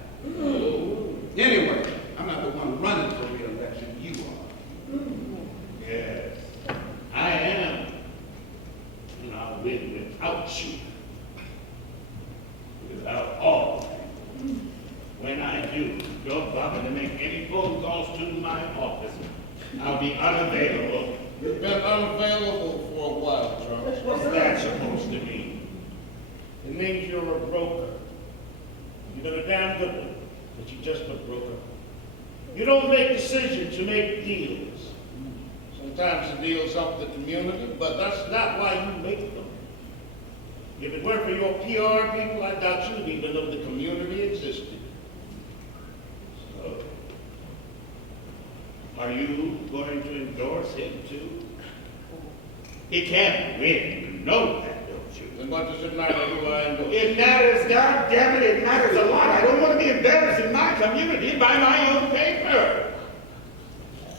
Anyway, I'm not the one running for re-election. You are. Yes, I am. And I'll win without you. Without all of you. When I do, don't bother to make any phone calls to my office. I'll be unavailable. You've been unavailable for a while, Charles. What's that supposed to mean? It means you're a broker. You've been a damn good one, but you're just a broker. You don't make decisions, you make deals. Sometimes the deals help the community, but that's not why you make them. If it weren't for your PR people, I doubt you'd even know the community existed. So, are you going to endorse him too? He can't win, you know that, don't you? Then what does it matter who I endorse? It matters, God damn it, it matters a lot. I don't want to be embarrassing my community by my own paper.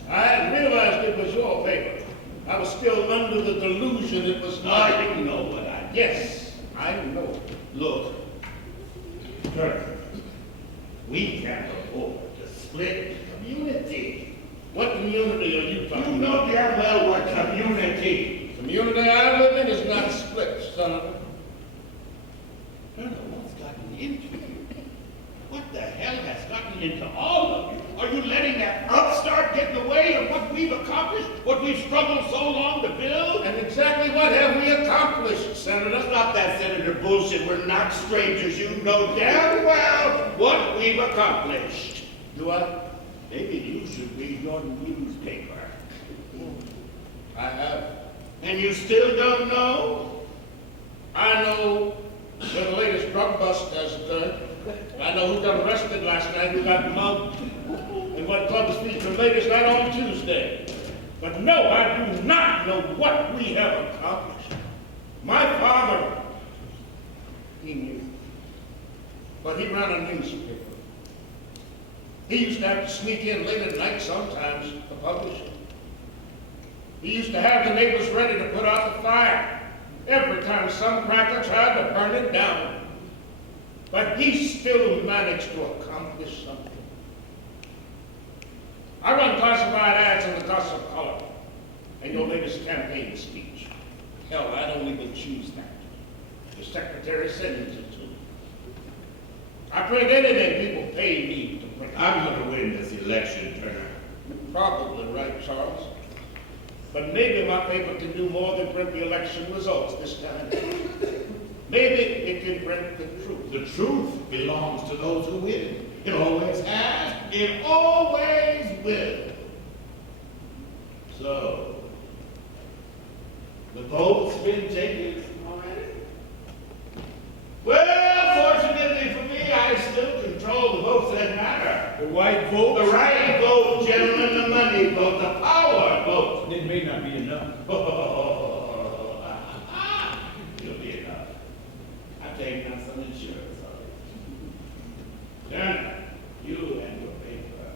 I hadn't realized it was your paper. I was still under the delusion it was mine. I didn't know what I did. Yes, I know. Look, Kirk, we can't afford to split the community. What community are you talking You about? know damn well what community. The community I live in is not split, Senator. Colonel, what's gotten into you? What the hell has gotten into all of you? Are you letting that upstart get in the way of what we've accomplished? What we've struggled so long to build? And exactly what have we accomplished, Senator? Stop that senator bullshit. We're not strangers. You know damn well what we've accomplished. Do I? Maybe you should read your newspaper. I have. And you still don't know? I know where the latest drug bust has occurred. I know who got arrested last night, who got mugged, and what clubs featured latest night on Tuesday. But no, I do not know what we have accomplished. My father, he knew, but he ran a newspaper. He used to have to sneak in late at night sometimes to publish it. He used to have the neighbors ready to put out the fire every time some cracker tried to burn it down. But he still managed to accomplish something. I run classified ads in the Gossip column and your latest campaign speech. Hell, I don't even choose that. The secretary sends it to me. I print anything people pay me to print. I'm going to win this election, Turner. You're probably right, Charles. But maybe my paper can do more than print the election results this time. Maybe it can print the truth. The truth belongs to those who win. It always has. It always will. So, the vote's been taken already? Well, fortunately for me, I still control the votes that matter. The white vote? The right vote, gentlemen, the money vote, the power vote. It may not be enough. It'll be enough. I've taken out some insurance already. Turner, you and your paper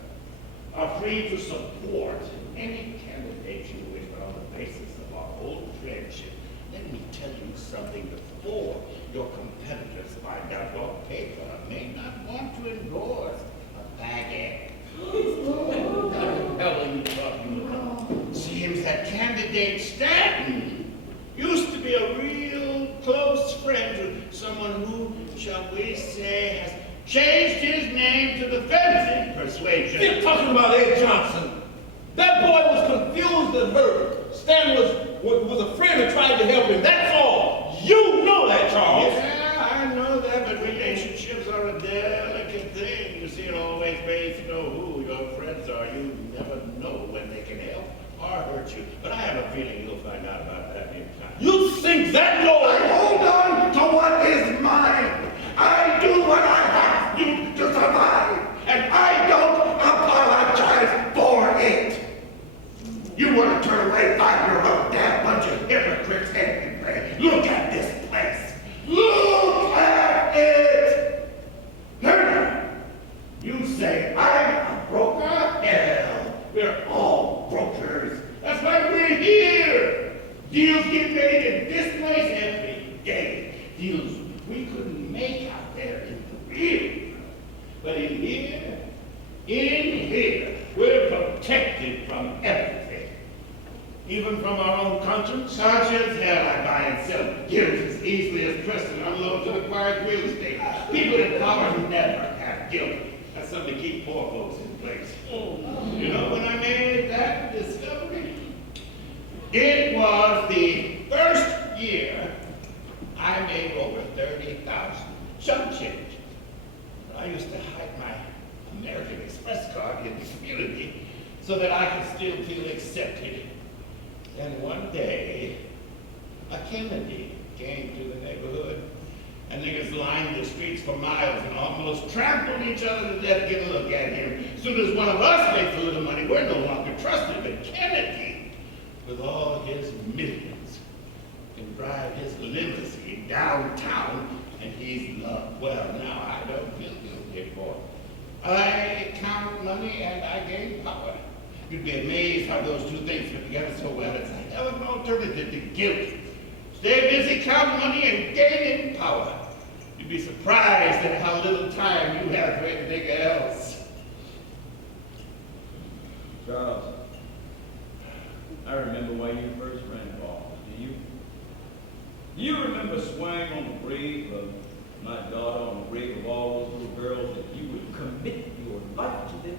are free to support any candidate you wish, but on the basis of our old friendship. Let me tell you something before your competitors find out your paper may not want to endorse a faggot. What the hell are you talking about? Seems that candidate Stanton used to be a real close friend to someone who, shall we say, has changed his name to the fencing persuasion. You're talking about Ed Johnson. That boy was confused and hurt. Stan was a friend who tried to help him. That's all. You know that, Charles. Yeah, I know that, but relationships are a delicate thing. You see, it always pays to know who your friends are. You never know when they can help or hurt you. But I have a feeling you'll find out about that in time. You think that boy? I hold on to what is mine. I do what I have to survive, and I don't apologize for it. You want to turn away 5-year-old damn bunch of hypocrites anyway. Look at this place. Look at it. Turner, you say I'm a broker? Hell, we're all brokers. That's why we're here. Deals get made in this place every day. Deals we couldn't make out there in the real world. But in here, we're protected from everything. Even from our own conscience? Conscience, hell, I buy and sell guilt as easily as press and unload to acquired real estate. People in power never have guilt. That's something to keep poor folks in place. You know when I made that discovery? It was the first year I made over 30,000 chump change. I used to hide my American Express card in the community so that I could still feel accepted. And one day, a Kennedy came to the neighborhood, and niggas lined the streets for miles and almost trampled each other to death. Get a look at him. As soon as one of us makes a little money, we're no longer trusted. But Kennedy, with all his millions, can drive his limousine downtown, and he's loved. Well, now I don't feel guilty anymore. I count money and I gain power. You'd be amazed how those two things fit together so well. It's a hell of an alternative to guilt. Stay busy counting money and gaining power. You'd be surprised at how little time you have for anything else. Charles, I remember when you first ran for office, do you? Do you remember swearing on the grave of my daughter, on the grave of all those little girls, that you would commit your life to them?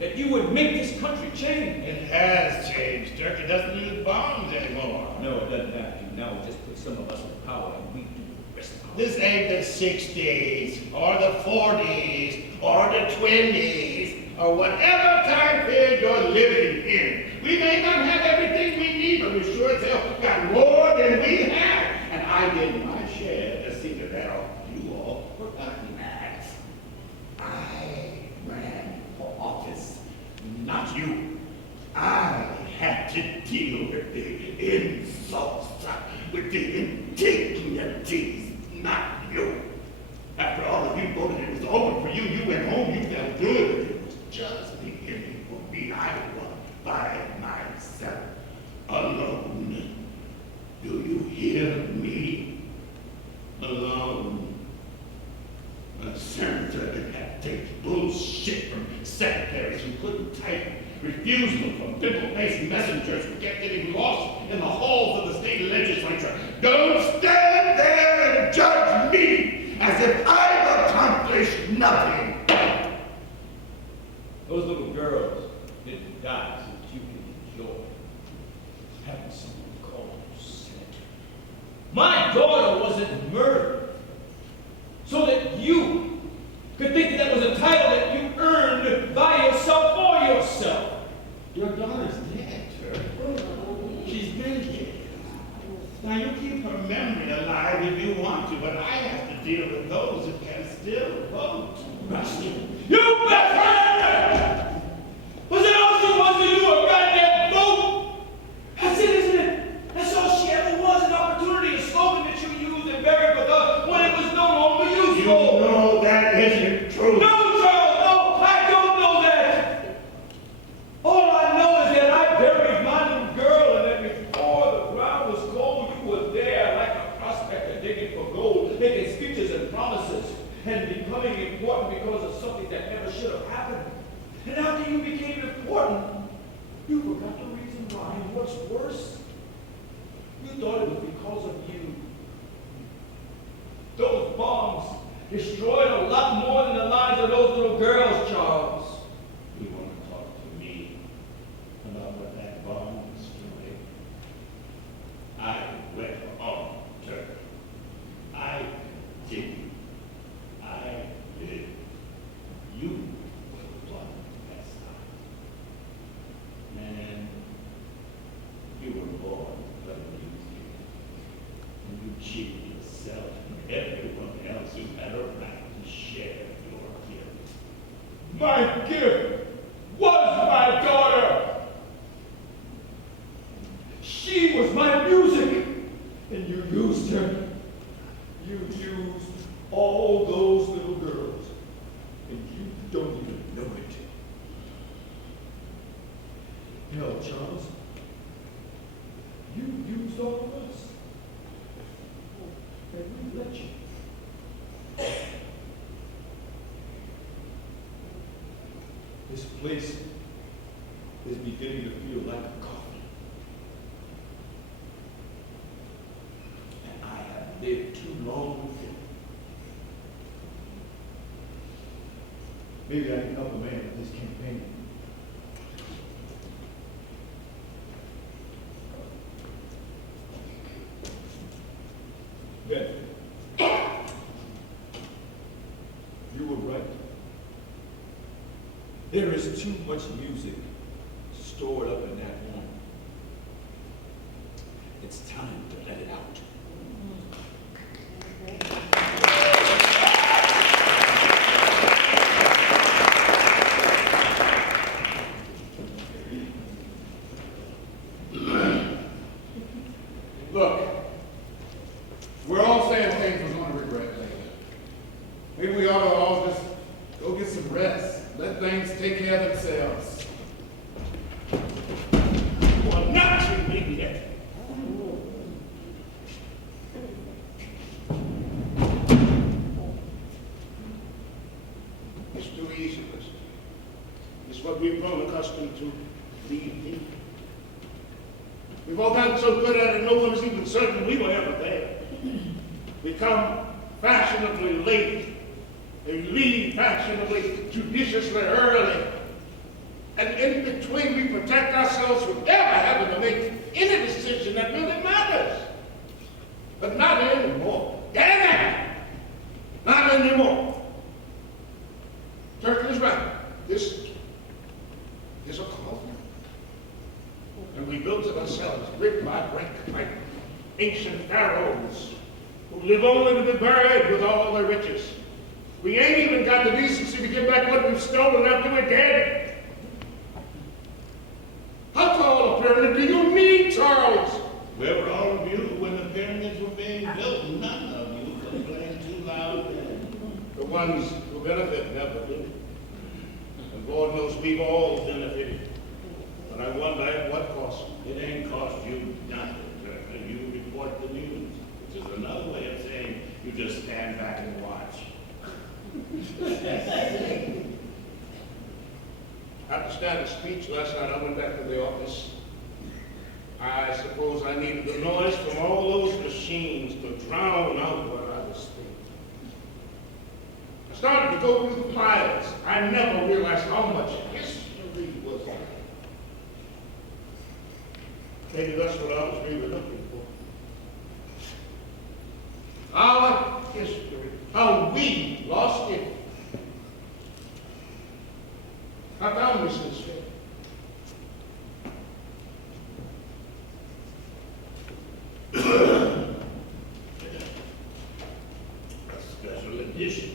That you would make this country change? It has changed. Turkey doesn't use bombs anymore. No, it doesn't have to. Now it just puts some of us in power and we do the rest of it. This ain't the 60s, or the 40s, or the 20s, or whatever time period you're living in. We may not have everything we need, but we sure as hell got more than we have. And I did my share to see that all you all forgotten that. I ran for office, not you. I had to deal with the insults, with the indignities, not you. After all of you voted it was over for you, you went home, you felt good. It was just the ending for me. I won by myself, alone. Do you hear me? Alone. A senator that had to take bullshit from secretaries who couldn't type, refusal from pimple-faced messengers who kept getting lost in the halls of the state legislature. Don't stand there and judge me as if I've accomplished nothing. Those little girls didn't die so that you could enjoy having someone call you senator. My daughter wasn't murdered so that you could think that was a title that you earned by yourself for yourself. Your daughter's dead, sir. She's been dead. Now you keep her memory alive if you want to, but I have to deal with those who can still vote. You bastard! Was it all she wants to do, a goddamn vote? That's it, isn't it? That's all she ever was, an opportunity, a slogan that you used and buried with her when it was no longer useful. You know that isn't true. No, Charles, no, I don't know that. All I know is that I buried my little girl and that before the ground was cold, you were there like a prospector digging for gold, making speeches and promises, and becoming important because of something that never should have happened. And after you became important, you forgot the reason why. And what's worse, you thought it was because of you. Those bombs destroyed a lot more than the lives of those little girls, Charles. You want to talk to me about what that bomb destroyed? I went on Turkey. I did. I did. You were the one that stopped. Man, you were born from music. And you cheated yourself and everyone else who had a right to share your gift. My gift was my daughter. She was my music, and you used her. You used all those little girls, and you don't even know it. Hell, Charles, you used all of us, and we let you. This place is beginning to feel like a coffin. And I have lived too long with it. Maybe I can help a man with this campaign. Ben, you were right. There is too much music stored up in that room. It's time to let it out. Look, we're all saying things we're going to regret later. Maybe we ought to all just go get some rest. Let things take care of themselves. You are not to me yet. It's too easy, listen. It's what we've grown accustomed to, leave people. We've all gotten so good at it, no one is even certain we were ever there. We come fashionably late. They leave fashionably, judiciously early. And in between, we protect ourselves from ever having to make any decision that really matters. But not anymore. Damn it! Not anymore. Turkey is right. This is a coffin. And we built it ourselves, brick by brick, like ancient pharaohs who live only to be buried with all their riches. We ain't even got the decency to give back what we've stolen after we're dead. How tall a pyramid do you need, Charles? Where were all of you when the pyramids were being built? None of you were playing too loud then. The ones who benefit never did. And Lord knows we've all benefited. But I wonder at what cost. It ain't cost you nothing, Turkey. You report the news, which is another way of saying you just stand back and watch. After standing speech last night, I went back to the office. I suppose I needed the noise from all those machines to drown out what I was thinking. I started to go through the files. I never realized how much history was there. Maybe that's what I was really looking for. Our history, how we lost it. I found this instead. A special edition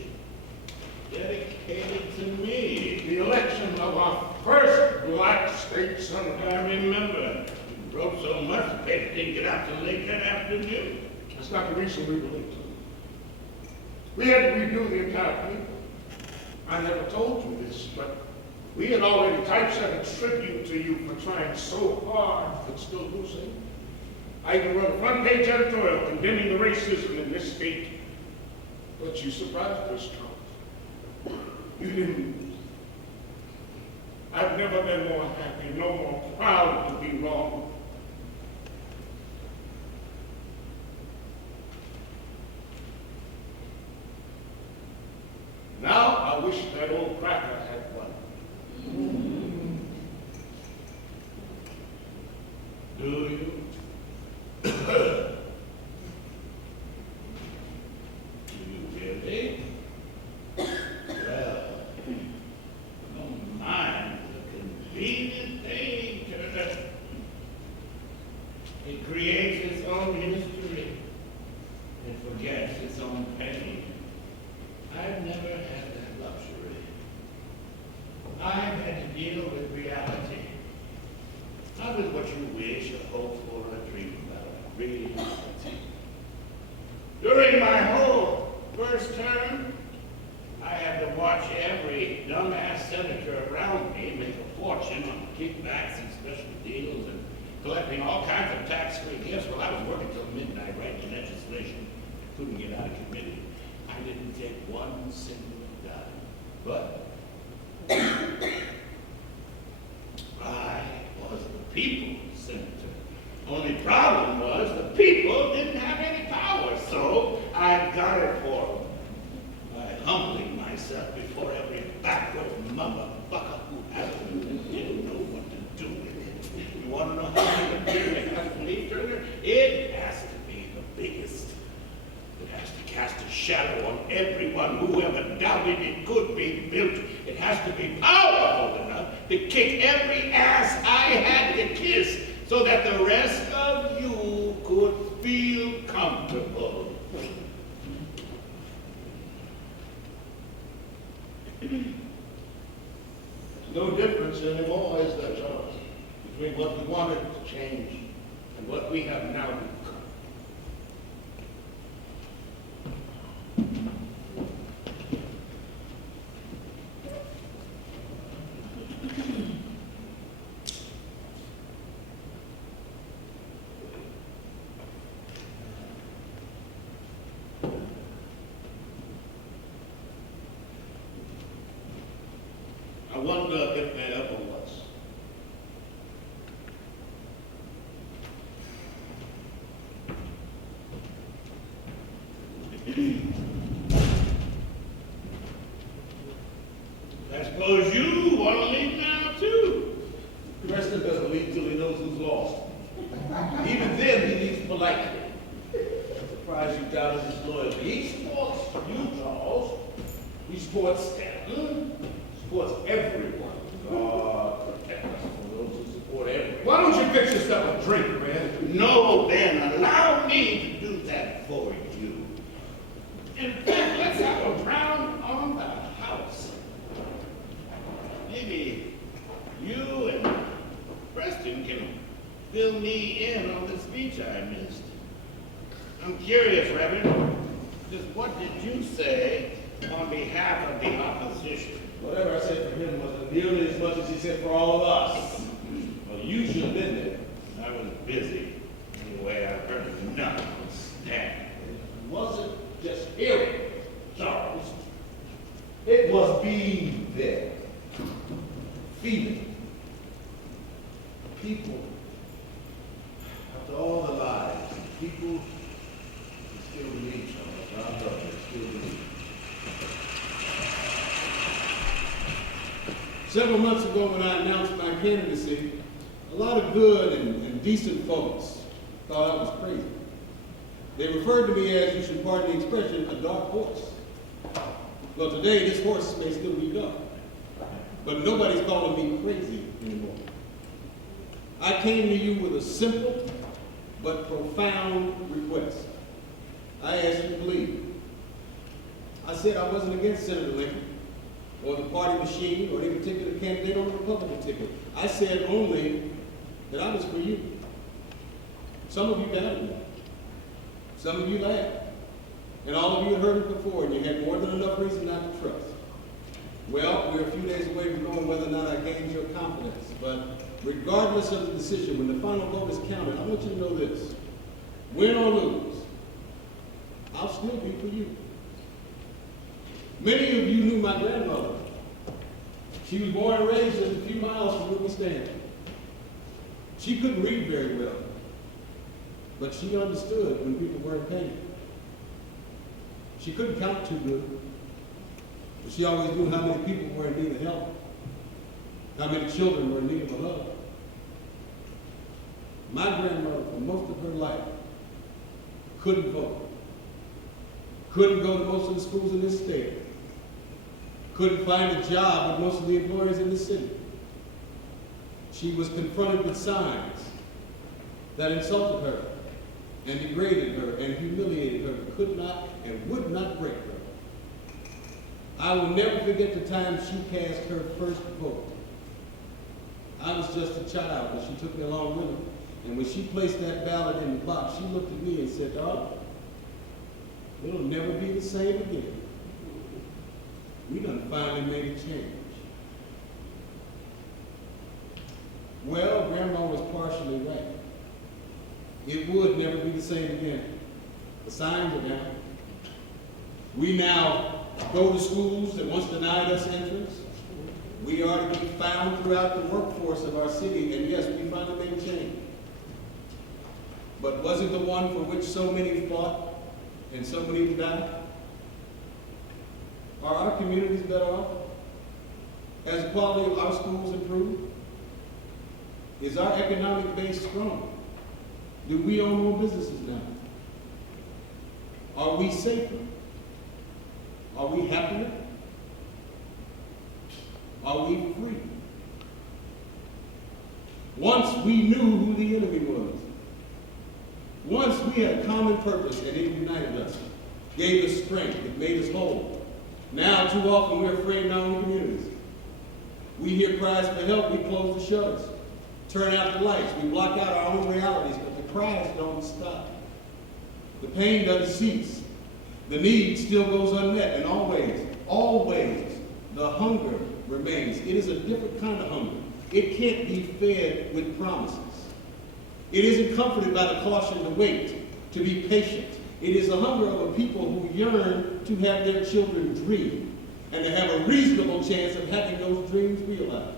dedicated to me. The election of our first black state senator. I remember you wrote so much the paper didn't get out till late that afternoon. That's not the reason we were late. We had to redo the entire paper. I never told you this, but we had already typeset a tribute to you for trying so hard but still losing. I even wrote a front-page editorial condemning the racism in this state. But you surprised us, Charles. You didn't lose. I've never been more happy, no more proud to be wrong. I wish that old cracker had one. Do you? Do you really? Well, don't mind the convenient thing, Turner. It creates its own history. It forgets its own pain. I've never had that luxury. I've had to deal with reality. Not with what you wish or hope for or dream about. Reality. During my whole first term, I had to watch every dumbass senator around me make a fortune on kickbacks and special deals and collecting all kinds of tax-free gifts while I was working till midnight writing legislation. Couldn't get out of committee. I didn't take one single dime. But I was the people's senator. Only problem was the people didn't have any power, so I got it for them by humbling myself before every backward motherfucker who didn't know what to do with it. You want to know how big a pyramid has to be, Turner? It has to be the biggest. It has to cast a shadow on everyone who ever doubted it could be built. It has to be powerful enough to kick every ass I had to kiss so that the rest of you could feel comfortable. There's no difference anymore, is there, Charles, between what we wanted to change and what we have now become. I wonder if there ever was. I suppose you want to leave now, too. The president doesn't leave till he knows who's lost. Even then, he leaves politely. I'm surprised you doubted his loyalty. He supports you, Charles. He supports Stanton. Supports everyone. God protect us from those who support everyone. Why don't you fix yourself a drink, man? No, then, allow me to do that for you. In fact, let's have a round on the house. Maybe you and Preston can fill me in on the speech I missed. I'm curious, Reverend, just what did you say on behalf of the opposition? Whatever I said for him wasn't nearly as much as he said for all of us. Well, you should have been there. I was busy. Anyway, I heard enough of Stan. It wasn't just hearing, Charles. It was being there. Feeling. People. After all the lies, people still believe, Charles. Our brothers still believe. Several months ago when I announced my candidacy, a lot of good and decent folks thought I was crazy. They referred to me as, you should pardon the expression, a dark horse. Well, today this horse may still be dark, but nobody's calling me crazy anymore. I came to you with a simple but profound request. I asked you to believe. I said I wasn't against Senator Lincoln, or the party machine, or any particular candidate on the Republican ticket. I said only that I was for you. Some of you doubted me. Some of you laughed. And all of you had heard it before, and you had more than enough reason not to trust. Well, we're a few days away from knowing whether or not I gained your confidence. But regardless of the decision, when the final vote is counted, I want you to know this. Win or lose, I'll still be for you. Many of you knew my grandmother. She was born and raised just a few miles from where we stand. She couldn't read very well, but she understood when people were in pain. She couldn't count too good, But she always knew how many people were in need of help, how many children were in need of a love. My grandmother, for most of her life, couldn't vote, couldn't go to most of the schools in this state, couldn't find a job with most of the employers in the city. She was confronted with signs that insulted her and degraded her and humiliated her, could not and would not break her. I will never forget the time she cast her first vote. I was just a child, but she took me along with her. And when she placed that ballot in the box, she looked at me and said, "Darling, it'll never be the same again. We done finally made a change." Well, Grandma was partially right. It would never be the same again. The signs are down. We now go to schools that once denied us entrance. We are to be found throughout the workforce of our city, and yes, we finally made a change. But was it the one for which so many fought and so many died? Are our communities better off? Has the quality of our schools improved? Is our economic base strong? Do we own more businesses now? Are we safer? Are we happier? Are we free? Once we knew who the enemy was. Once we had a common purpose and it united us, gave us strength, it made us whole. Now too often we're afraid in our own communities. We hear cries for help, we close the shutters, turn out the lights, we block out our own realities, but the cries don't stop. The pain doesn't cease. The need still goes unmet, and always, the hunger remains. It is a different kind of hunger. It can't be fed with promises. It isn't comforted by the caution to wait, to be patient. It is the hunger of a people who yearn to have their children dream and to have a reasonable chance of having those dreams realized.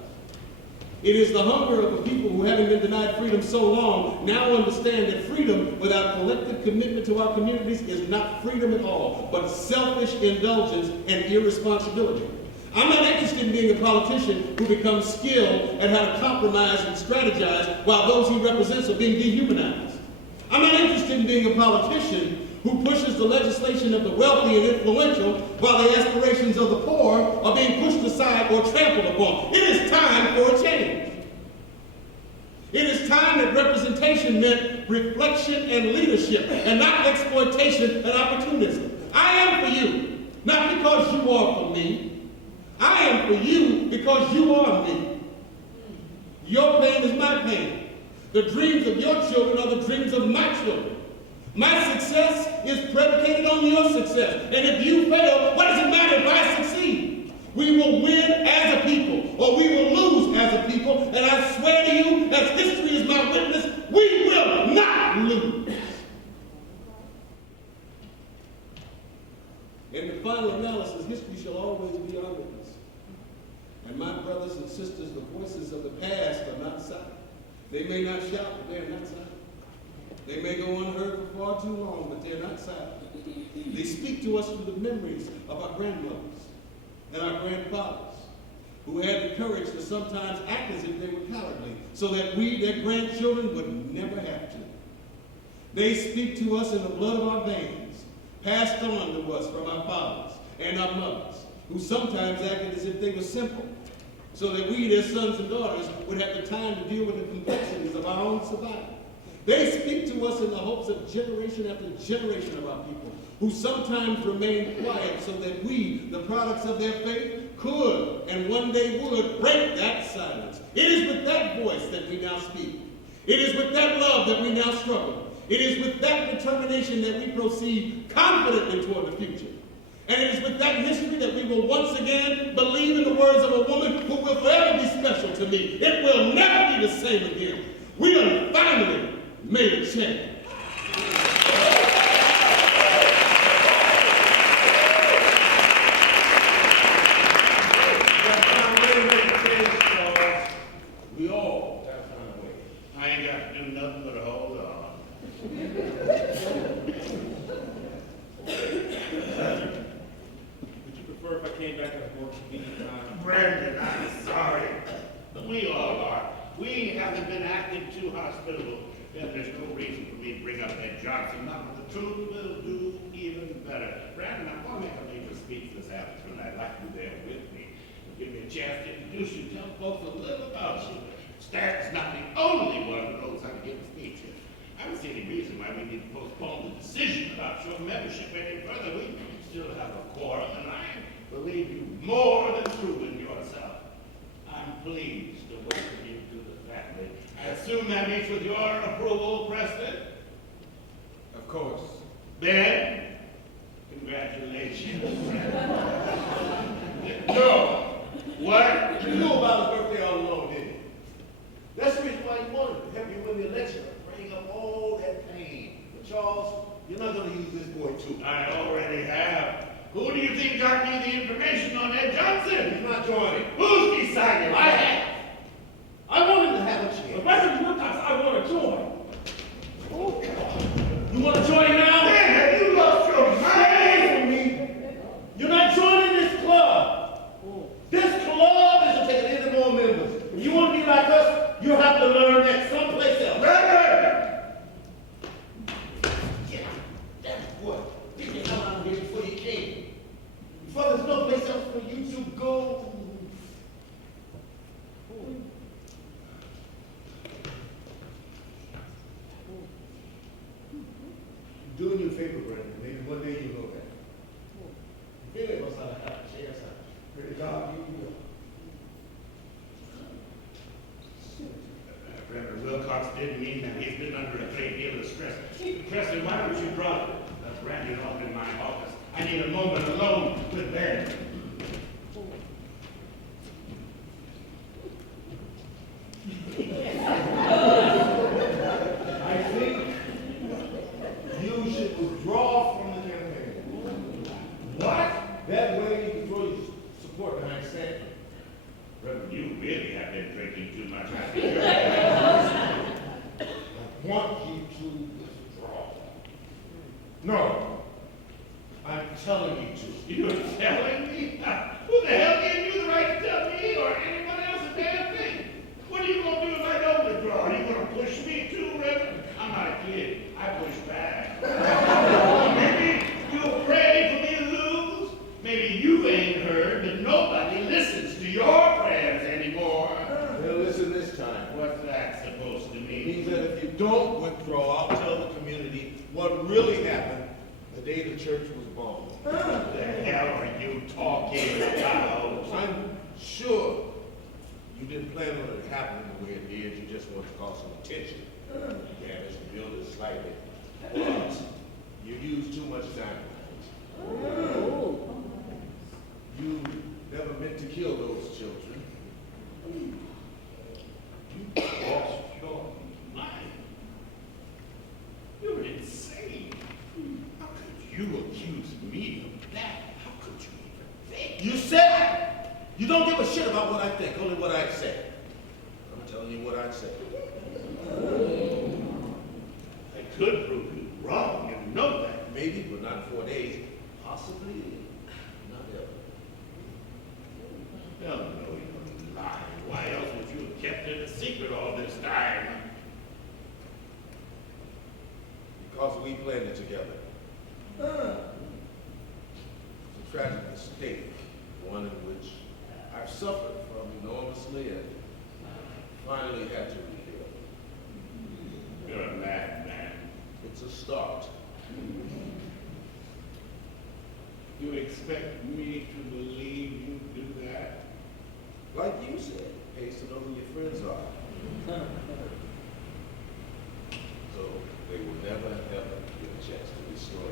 It is the hunger of a people who, having been denied freedom so long, now understand that freedom without collective commitment to our communities is not freedom at all, but selfish indulgence and irresponsibility. I'm not interested in being a politician who becomes skilled at how to compromise and strategize while those he represents are being dehumanized. I'm not interested in being a politician who pushes the legislation of the wealthy and influential while the aspirations of the poor are being pushed aside or trampled upon. It is time for a change. It is time that representation meant reflection and leadership and not exploitation and opportunism. I am for you, not because you are for me. I am for you because you are me. Your pain is my pain. The dreams of your children are the dreams of my children. My success is predicated on your success. And if you fail, what does it matter if I succeed? We will win as a people, or we will lose as a people. And I swear to you, as history is my witness, we will not lose. In the final analysis, history shall always be our witness. And my brothers and sisters, the voices of the past are not silent. They may not shout, but they're not silent. They may go unheard for far too long, but they're not silent. They speak to us through the memories of our grandmothers and our grandfathers, who had the courage to sometimes act as if they were cowardly, so that we, their grandchildren, would never have to. They speak to us in the blood of our veins, passed on to us from our fathers and our mothers, who sometimes acted as if they were simple, so that we, their sons and daughters, would have the time to deal with the complexities of our own survival. They speak to us in the hopes of generation after generation of our people, who sometimes remain quiet so that we, the products of their faith, could and one day would break that silence. It is with that voice that we now speak. It is with that love that we now struggle. It is with that determination that we proceed confidently toward the future. And it is with that history that we will once again believe in the words of a woman who will forever be special to me. It will never be the same again. We have finally made a change. We all have to find a way. I ain't got to do nothing but hold on. Would you prefer if I came back truth will do even better. Brandon, I'm going to make a major speech this afternoon. I'd like you there with me. Give me a chance to introduce you, tell folks a little about you. Stan's not the only one who knows how to give a speech. I don't see any reason why we need to postpone the decision about your membership any further. We still have a quorum, and I believe you more than true in yourself. I'm pleased to welcome you to the family. I assume that meets with your approval, Preston? Of course. Ben, congratulations. No! What? You knew about his birthday all along, didn't you? That's the reason why he wanted to help you win the election, bring up all that pain. But Charles, you're not going to use this boy too. I already have. Who do you think got me the information on Ed Johnson? He's not joining. Who's decided? I have. I want him to have a But chance. President Woodhouse, I want to join. You want to join now? Man, have you lost your mind? Me. You're not joining this club. This club isn't taking any more members. If you want to be like us, you'll have to learn that someplace else. Reverend! Yeah, that's what. Get your hell out of here before you came. Before there's no place else for you to go. You're doing you a favor, Brandon. Maybe one day you'll know that. You really must not have a chance. I pray to God you will. Reverend Wilcox didn't mean that. He's been under a great deal of stress. Preston, why don't you drop Randy off in my office? I need a moment alone with Ben. I think you should withdraw from the campaign. What? That way you can throw your support behind Stan. Reverend, you really have been drinking too much. I want you to withdraw. No. I'm telling you to. You're telling me? Who the hell gave you the right to tell me or anyone else a damn thing? What are you going to do if I don't withdraw? Are you going to push me too, Reverend? I'm not a kid. I push back. Maybe you'll pray for me to lose. Maybe you ain't heard that nobody listens to your prayers anymore. They'll listen this time. What's that supposed to It mean? means that if you don't withdraw, I'll tell the community what really happened the day the church was born. What the hell are you talking about? I'm sure you didn't plan on it happening the way it did. You just wanted to cause some attention. Damage the building slightly. But you used too much dynamite. You never meant to kill those children. You lost your mind. You're insane. How could you accuse me of that? How could you even think? You said you don't give a shit about what I think, only what I say. I'm telling you what I say. I could prove you wrong, you know that. Maybe, but not in 4 days. Possibly not ever. No, you're lying. Why else would you have kept it a secret all this time? Because we planned it together. It's a tragic mistake, one in which I've suffered from enormously and finally had to reveal. You're a madman. It's a start. You expect me to believe you do that? Like you said, it pays to know who your friends are. So they will never, ever get a chance to destroy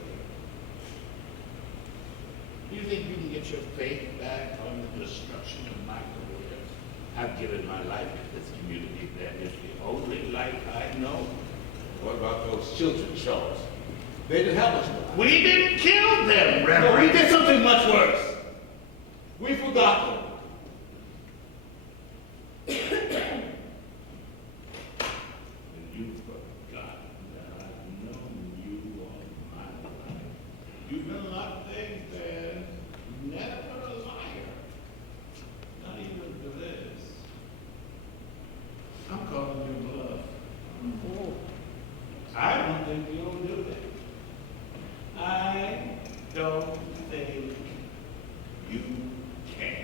you. You think you can get your faith back on the destruction of my career? I've given my life to this community. That is the only life I know. What about those children, Charles? They didn't help us. We didn't kill them, No, Reverend. we did something much worse. We forgot them. And you've forgotten that I've known you all my life. You've been a lot of things, Ben. Never a liar. Not even for this. I'm calling you bluff. I don't think you'll do it. don't think you can.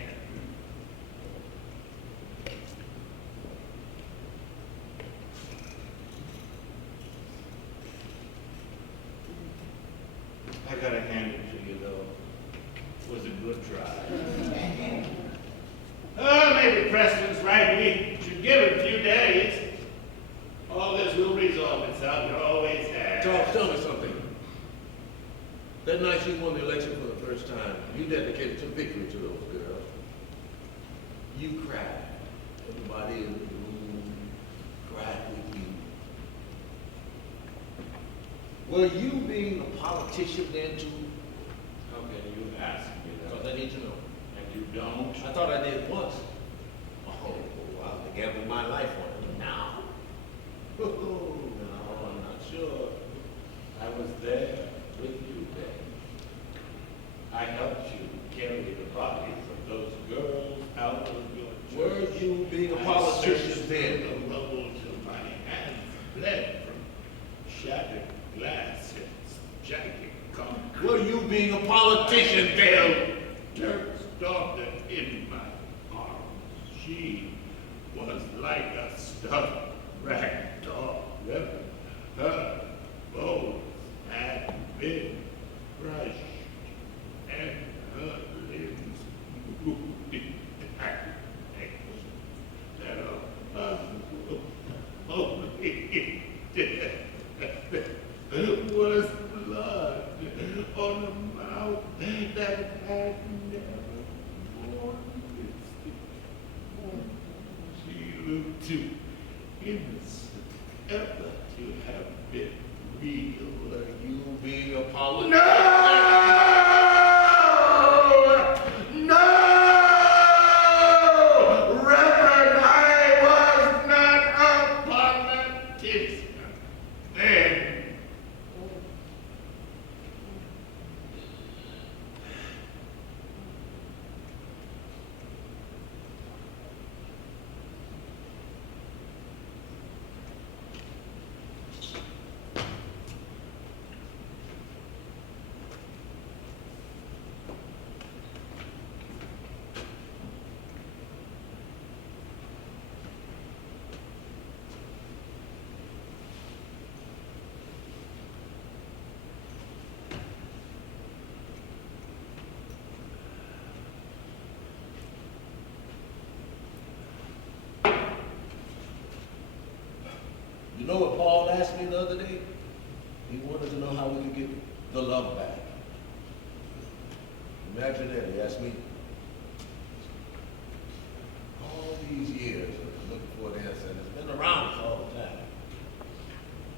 I gotta hand it to you, though. It was a good try. Maybe Preston's right. We should give it a few days. All this will resolve itself. You always have. Charles, tell me something. That night you won the election for the first time, you dedicated some victory to those girls. You cried. Everybody in the room cried with you. Were you being a politician then too? How can you ask me that? Because I need to know. And you don't? I thought I did once. Oh, I gambled my life on it. Now? Oh, no, I'm not sure. I was there with you then. I helped you carry the bodies of those girls out of your church. Were you being a politician then? The rubble till my hands bled from shattered glass and jagged concrete. Were you being a politician then? Dirk's daughter in my arms. She was like a stuffed rag doll. Her bones had been crushed and her limbs moved back. That was blood on a mouth that had never worn lipstick. She looked too innocent ever to have been real. Were you being a politician? No! No! Reverend, I was not a politician then. You know what Paul asked me the other day? He wanted to know how we could get the love back. Imagine that, he asked me. All these years, looking for an answer, and it's been around us all the time.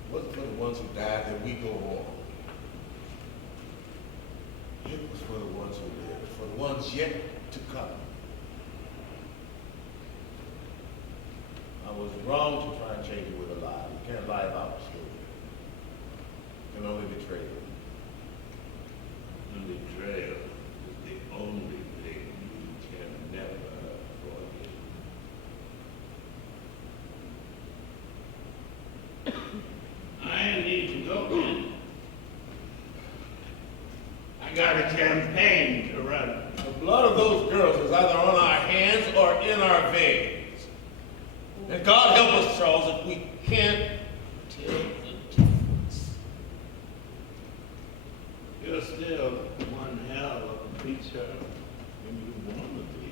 It wasn't for the ones who died that we go on. It was for the ones who lived, for the ones yet to come. I was wrong to try and change it with a lie. You can't lie about the story. You can only betray it. And betrayal is the only thing you can never forget. I need to go, man. I got a campaign to run. The blood of those girls is either on our hands or in our veins. And God help us, Charles, if we can't tell the difference. You're still one hell of a preacher when you want to be.